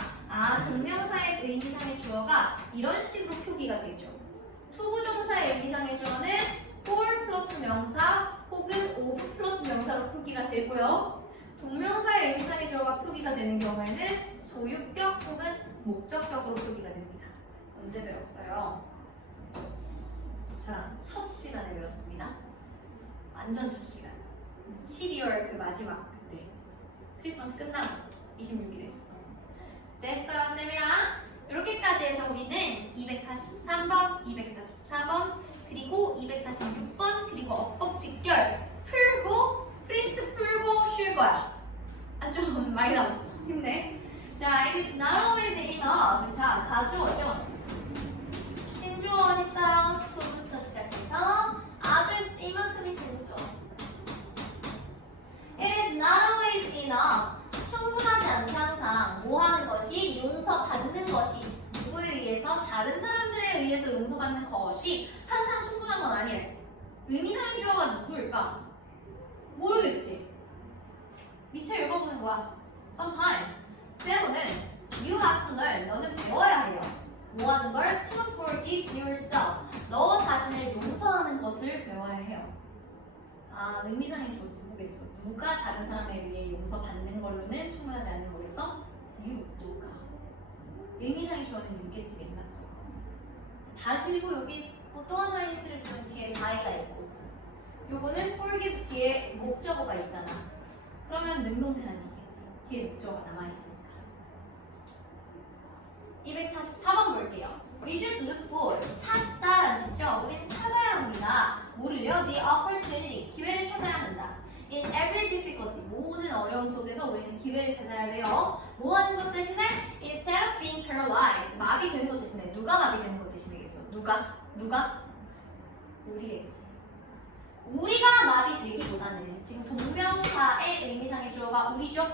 동명사의 의미상의 주어가 이런 식으로 표기가 되죠. 투부정사의 의미상의 주어는 for 플러스 명사 혹은 of 플러스 명사로 표기가 되고요. 동명사의 의미상의 주어가 표기가 되는 경우에는 소유격 혹은 목적격으로 표기가 됩니다. 언제 배웠어요? 저랑 첫 시간에 배웠습니다. 완전 첫 시간. 12월 그 마지막 그때. 크리스마스 끝나고 26일에. 됐어요, 쌤이랑. 이렇게까지 해서 우리는 243번, 244번, 그리고 246번, 그리고 어법 직결 풀고 프린트 풀고 쉴 거야. 좀 많이 남았어. 힘내. 자, it is not always enough. 자, 가주어죠. 진주어 어디 있어요? 소부터 시작해서 others 이만큼이 진주어. It is not always enough. 충분하지 않은 항상 뭐 하는 것이 용서받는 것이 누구에 의해서 다른 사람들에 의해서 용서받는 것이 항상 충분한 건 아니래. 의미상의 주어가 누구일까? 모르겠지. 밑에 읽어보는 거야. Sometimes. 때로는 you have to learn. 너는 배워야 해요. 뭐 하는 걸? To forgive yourself. 너 자신을 용서하는 것을 배워야 해요. 의미상의 주어 누구겠어? 누가 다른 사람에 의해 용서받는 걸로는 충분하지 않는 거겠어? You, 누가. 의미상의 주어는 you겠지, 맨날. 그리고 여기 또 하나 힌트를 주면 뒤에 by가 있고 요거는 forgive 뒤에 목적어가 있잖아. 그러면 능동태라는 얘기겠지. 뒤에 목적어가 남아있으니까. 244번 볼게요. We should look for. 찾다라는 뜻이죠. 우리는 찾아야 합니다. 뭐를요? The opportunity. 기회를 찾아야 한다. In every difficulty. 모든 어려움 속에서 우리는 기회를 찾아야 돼요. 뭐 하는 것 대신에? Instead of being paralyzed. 마비되는 것 대신에. 누가 마비되는 것 대신이겠어? 누가? 우리겠지. 우리가 마비되기보다는 지금 동명사의 의미상의 주어가 우리죠?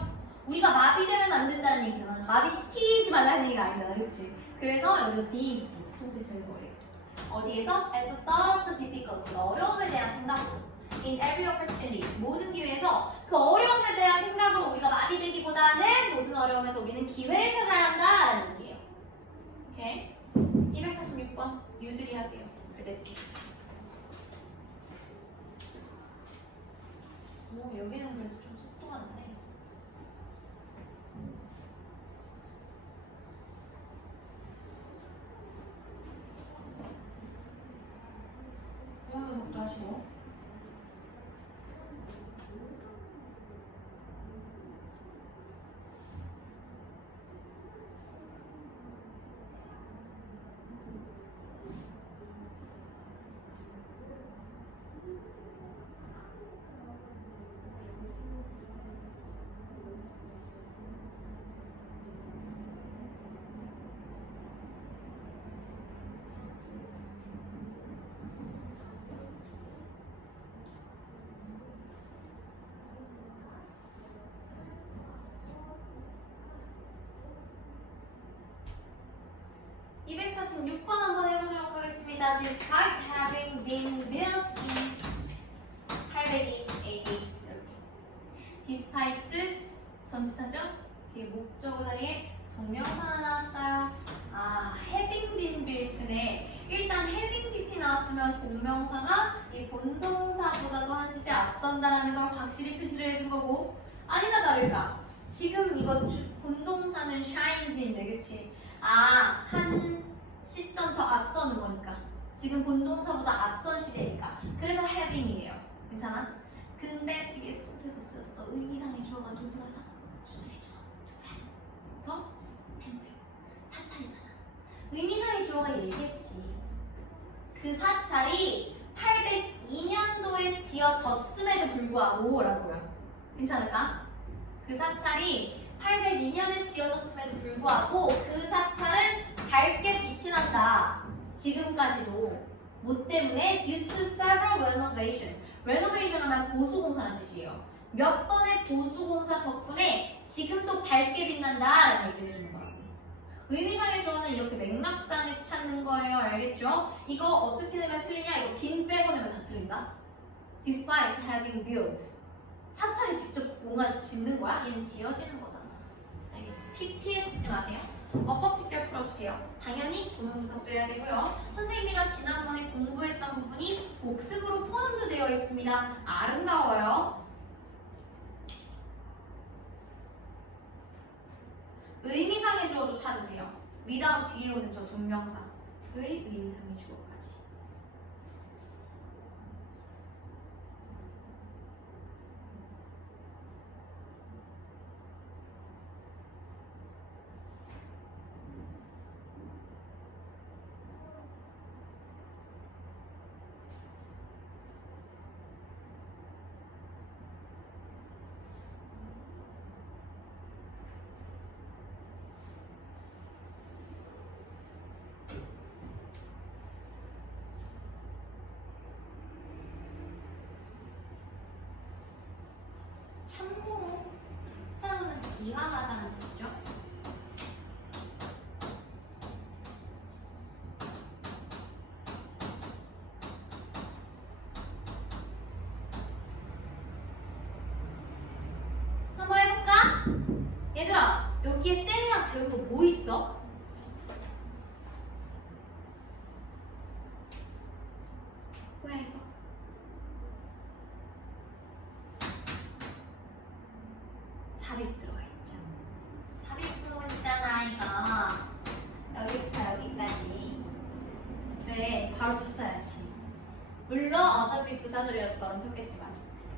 우리가 마비되면 안 된다는 얘기잖아. 마비시키지 말라는 얘기가 아니잖아. 그치? 그래서 여기 difficulty 쓰는 거예요. 어디에서? At the thought of the difficulty. 어려움에 대한 생각으로. In every opportunity. 모든 기회에서 그 어려움에 대한 생각으로 우리가 마비되기보다는 모든 어려움에서 우리는 기회를 찾아야 한다라는 얘기예요. 오케이? 246번 유들이 하세요. 그대. 오, 여기는 그래도 좀 속도가 나네. 속도 하시고. 한번 해보도록 하겠습니다. Despite having been built in 888 이렇게. Despite 전치사죠? 뒤에 목적어 자리에 동명사가 나왔어요. 아, having been built네. 일단 having been 나왔으면 동명사가 이 본동사보다도 한 시제 앞선다라는 걸 확실히 표시를 해준 거고, 아니다 다를까? 지금 이거 본동사는 shines인데, 그치? 아, 한 시점 더 앞서는 거니까. 지금 본동사보다 앞선 시제니까. 그래서 having이에요. 괜찮아? 근데 뒤에 수동태도 쓰였어. 의미상의 주어가 누구라서? 주절의 주어. 누구야? 더? 템플. 사찰이잖아. 의미상의 주어가 얘겠지. 그 사찰이 802년도에 지어졌음에도 불구하고 라고요. 괜찮을까? 그 사찰이 802년에 지어졌음에도 불구하고 그 사찰은 밝게 빛이 난다. 지금까지도. 뭐 때문에? Due to several renovations. renovation 하면 보수공사라는 뜻이에요. 몇 번의 보수공사 덕분에 지금도 밝게 빛난다 라는 얘기를 해주는 거라고. 의미상의 주어는 이렇게 맥락상에서 찾는 거예요. 알겠죠? 이거 어떻게 되면 틀리냐? 이거 빈 빼고 내면 다 틀린다. Despite having built. 사찰이 직접 뭔가 짓는 거야? 얘는 지어지는 거잖아. 알겠지? PP에 속지 마세요. 어법 직결 풀어주세요. 당연히 부문분석도 해야 되고요. 선생님이랑 지난번에 공부했던 부분이 복습으로 포함도 되어 있습니다. 아름다워요. 의미상의 주어도 찾으세요. without 뒤에 오는 저 동명사의 의미상의 주어까지. 참고로 숫자는 비가 가다는 뜻이죠. 한번 해볼까? 얘들아, 여기에 셀이랑 배운 거 뭐 있어? 뭐야 이거? 삽입 들어가 있죠. 삽입 부분 있잖아 이거. 여기부터 여기까지. 네, 바로 쳤어야지. 물론 어차피 부사절이라서 너는 쳤겠지만,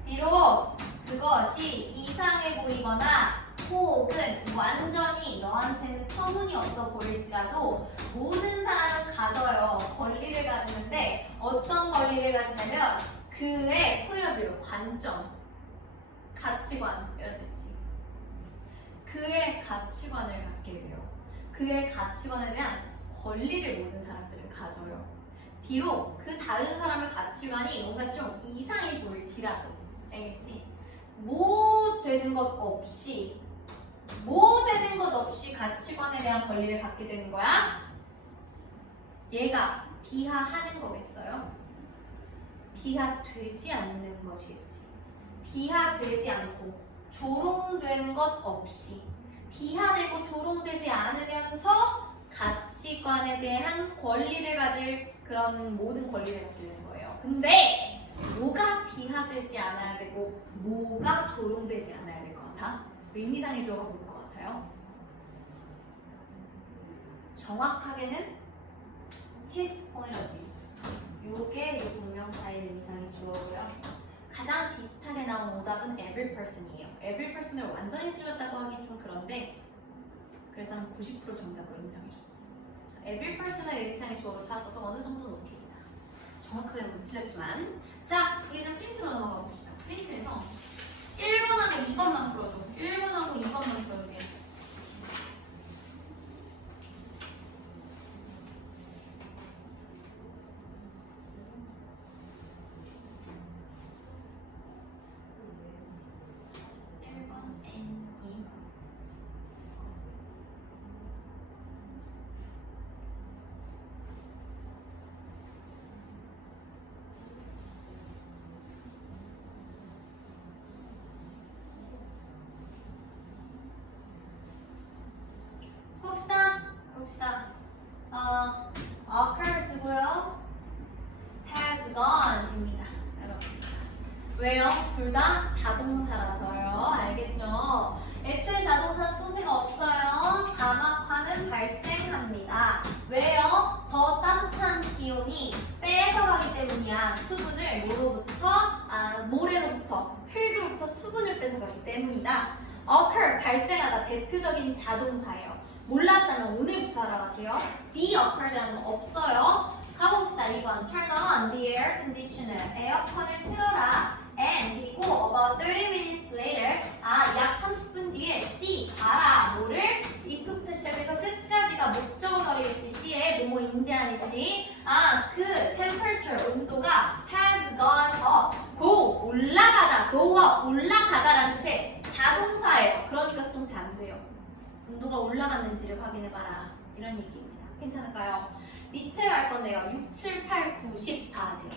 비록 그것이 이상해 보이거나 혹은 완전히 너한테는 터무니없어 보일지라도 모든 사람은 가져요. 권리를 가지는데 어떤 권리를 가지냐면 그의 포인트, 관점, 가치관 이런 뜻이지. 그의 가치관을 갖게 돼요. 그의 가치관에 대한 권리를 모든 사람들은 가져요. 비록 그 다른 사람의 가치관이 뭔가 좀 이상해 보일지라도. 알겠지? 뭐 되는 것 없이 가치관에 대한 권리를 갖게 되는 거야? 얘가 비하하는 거겠어요? 비하되지 않는 것이겠지. 비하되지 않고 조롱되는 것 없이 비하되고 조롱되지 않으면서 가치관에 대한 권리를 가질 그런 모든 권리를 갖게 되는 거예요. 근데 뭐가 비하되지 않아야 되고 뭐가 조롱되지 않아야 될 것 같아? 의미상의 주어가 뭘 것 같아요? 정확하게는 his point of view. 요게 요 동명사의 의미상의 주어고요. 가장 비슷하게 나온 오답은 every person이에요. every person을 완전히 틀렸다고 하긴 좀 그런데 그래서 한 90% 정답으로 인정해줬어요. every person을 의미상의 주어로 찾아서도 어느 정도는 오케이다. 정확하게는 못 틀렸지만 자, 우리는 프린트로 넘어가 봅시다. 프린트에서 1번하고 2번만 풀어줘. 1번하고 2번만 풀어주세요. 봅시다. occur 쓰고요. has gone입니다. 여러분. 왜요? 둘 다 자동사라서요. 알겠죠? 애초에 자동사 손해가 없어요. 사막화는 발생합니다. 왜요? 더 따뜻한 기온이 뺏어가기 때문이야. 수분을 모래로부터, 흙으로부터 수분을 뺏어가기 때문이다. occur, 발생하다, 대표적인 자동사예요. 몰랐다면 오늘부터 알아가세요. be occur라는 건 없어요. 가봅시다. 2번. Turn on the air conditioner. 에어컨을 틀어라. And 그리고 about 30 minutes later. 약 30분 뒤에 see, 가라. 뭐를? if부터 시작해서 끝까지가 목적어절이겠지. C에 뭐뭐 인지하는지. 그 temperature, 온도가 has gone up. go, 올라가다. go up, 올라가다라는 뜻의 자동사예요. 그러니까 수동태 안 돼요. 온도가 올라갔는지를 확인해봐라. 이런 얘기입니다. 괜찮을까요? 밑에 갈 건데요. 6, 7, 8, 9, 10 다 하세요.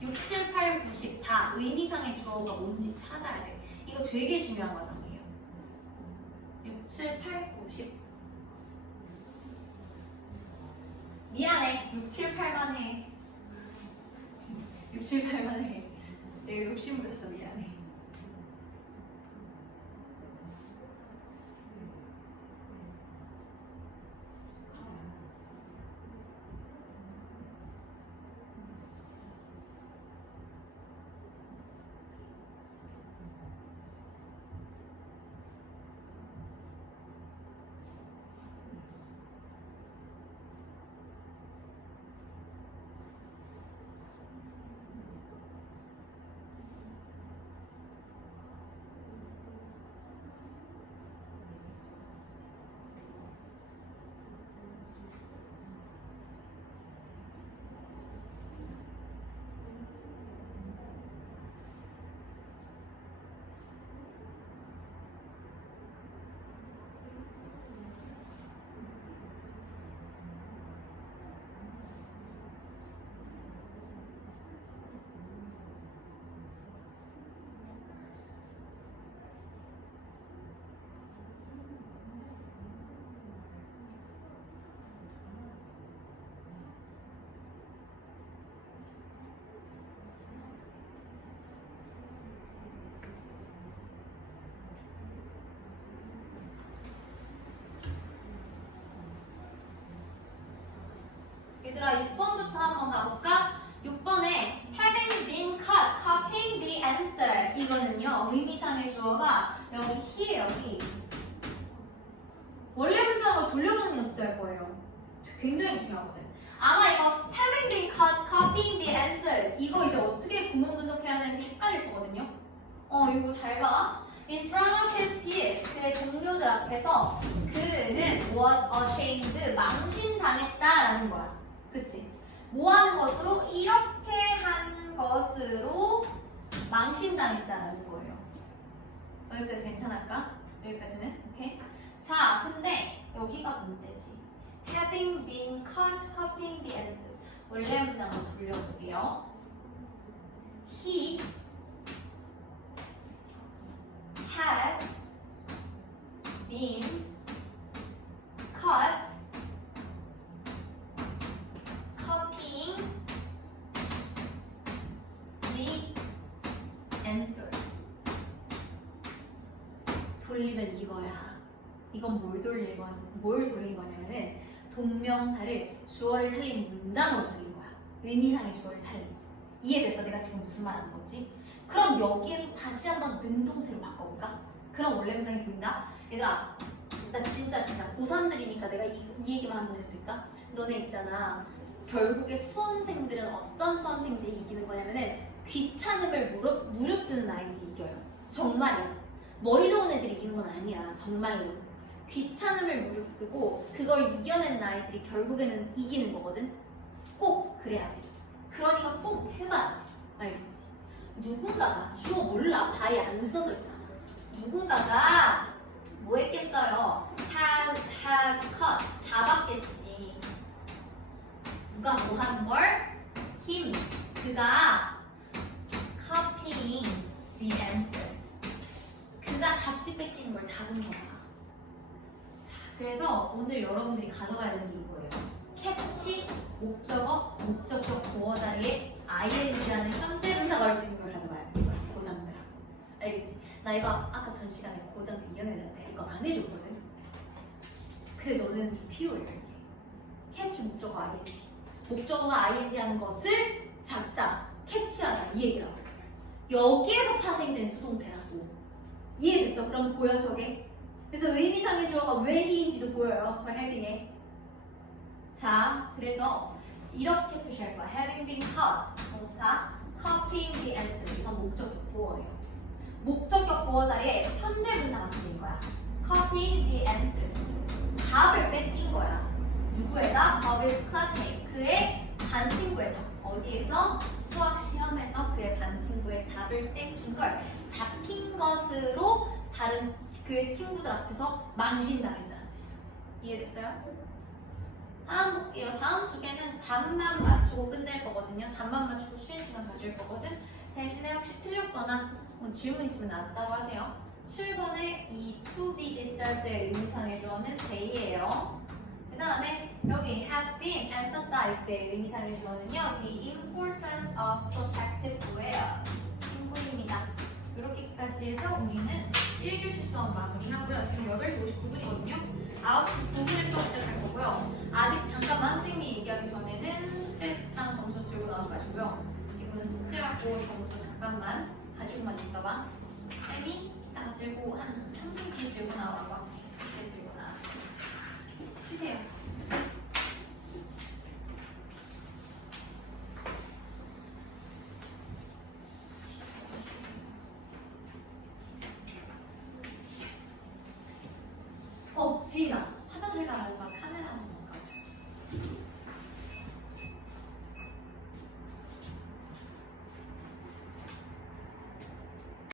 6, 7, 8, 9, 10 다 의미상의 주어가 뭔지 찾아야 돼. 이거 되게 중요한 과정이에요. 6, 7, 8, 9, 10 미안해. 6, 7, 8만 해. 6, 7, 8만 해. 내가 욕심 부렸어. 미안해. 얘들아 6번부터 한번 가볼까? 6번에 having been caught copying the answer 이거는요 의미상의 주어가 여기 here 여기 원래 문장으로 돌려보는 연습도 할 거예요. 굉장히 중요하거든. 아마 이거 having been caught copying the answers 이거 이제 어떻게 구문 분석해야 되는지 헷갈릴 거거든요. 이거 잘 봐. In front of his peers, 그의 동료들 앞에서 그는 was ashamed, 망신당했다라는 거야. 그치? 뭐 하는 것으로? 이렇게 한 것으로 망신당했다라는 거예요. 여기까지 괜찮을까? 여기까지는? 오케이? 자, 근데 여기가 문제지. having been caught copying the answers. 원래 문장으로 돌려볼게요. He has been caught copying the answer. 돌리면 이거야. 이건 뭘 돌린 거냐면은 동명사를 주어를 살린 문장으로 돌린 거야. 의미상의 주어를 살린. 이해됐어? 내가 지금 무슨 말 하는 거지? 그럼 여기에서 다시 한번 능동태로 바꿔볼까? 그럼 원래 문장이 보인다? 얘들아, 나 진짜 고3들이니까 내가 이 얘기만 한번 해도 될까? 너네 있잖아. 결국에 수험생들은 어떤 수험생들이 이기는 거냐면은 귀찮음을 무릅쓰는 아이들이 이겨요. 정말이야. 머리 좋은 애들이 이기는 건 아니야. 정말로. 귀찮음을 무릅쓰고 그걸 이겨낸 아이들이 결국에는 이기는 거거든. 꼭 그래야 돼. 그러니까 꼭 해봐. 알겠지? 누군가가 주어 몰라. 바에 안 써져 있잖아. 누군가가 뭐 했겠어요? have caught. 잡았겠지. 누가 뭐 하는 걸? him. 그가 copying the answer. 그가 답지 뺏기는 걸 잡은 거야. 자, 그래서 오늘 여러분들이 가져가야 되는 게 이거예요. catch, 목적어, 목적격 보어 자리에 ing라는 현재 분사 걸치는 걸 가져가야 돼. 고3들아. 알겠지? 나 이거 아까 전 시간에 고등학교 2학년한테 이거 안 해줬거든. 근데 너는 좀 필요해. 이게. catch 목적어 ing. 목적어가 ing 하는 것을 잡다, 캐치하다 이 얘기라고. 여기에서 파생된 수동태라고. 이해됐어? 그럼 보여 저게? 그래서 의미상의 주어가 왜 he인지도 보여요. 저 헤딩에. 자, 그래서 이렇게 표시할 거야. having been caught 동사, copying the answers 이건 목적격 보어예요. 목적격 보어 자리에 현재 분사가 쓰인 거야. copying the answers 답을 뺏긴 거야. 누구에다? of his classmate 그의 반 친구의 답. 어디에서? 수학 시험에서 그의 반 친구의 답을 뺏긴 걸 잡힌 것으로 다른 그의 친구들 앞에서 망신당했다는 뜻이야. 이해됐어요? 다음 볼게요. 다음 두 개는 답만 맞추고 끝낼 거거든요. 답만 맞추고 쉬는 시간 가질 거거든. 대신에 혹시 틀렸거나 질문 있으면 나한테 따로 하세요. 7번에 이 to be disturbed 의 의미상의 주어는 they예요. 그 다음에 여기 have been emphasized 의 의미상의 주어는요. the importance of protective wear 친구입니다. 이렇게까지 해서 우리는 1교시 수업 마무리하고요. 지금 8시 59분이거든요. 9시 9분에 수업 시작할 거고요. 아직 잠깐만 선생님이 얘기하기 전에는 숙제랑 점수 들고 나오지 마시고요. 지금은 숙제하고 점수 잠깐만 가지고만 있어봐. 쌤이 이따 들고 한 3분 뒤에 들고 나오라고 할게. 그때 들고 나와. 쉬세요. 지인아.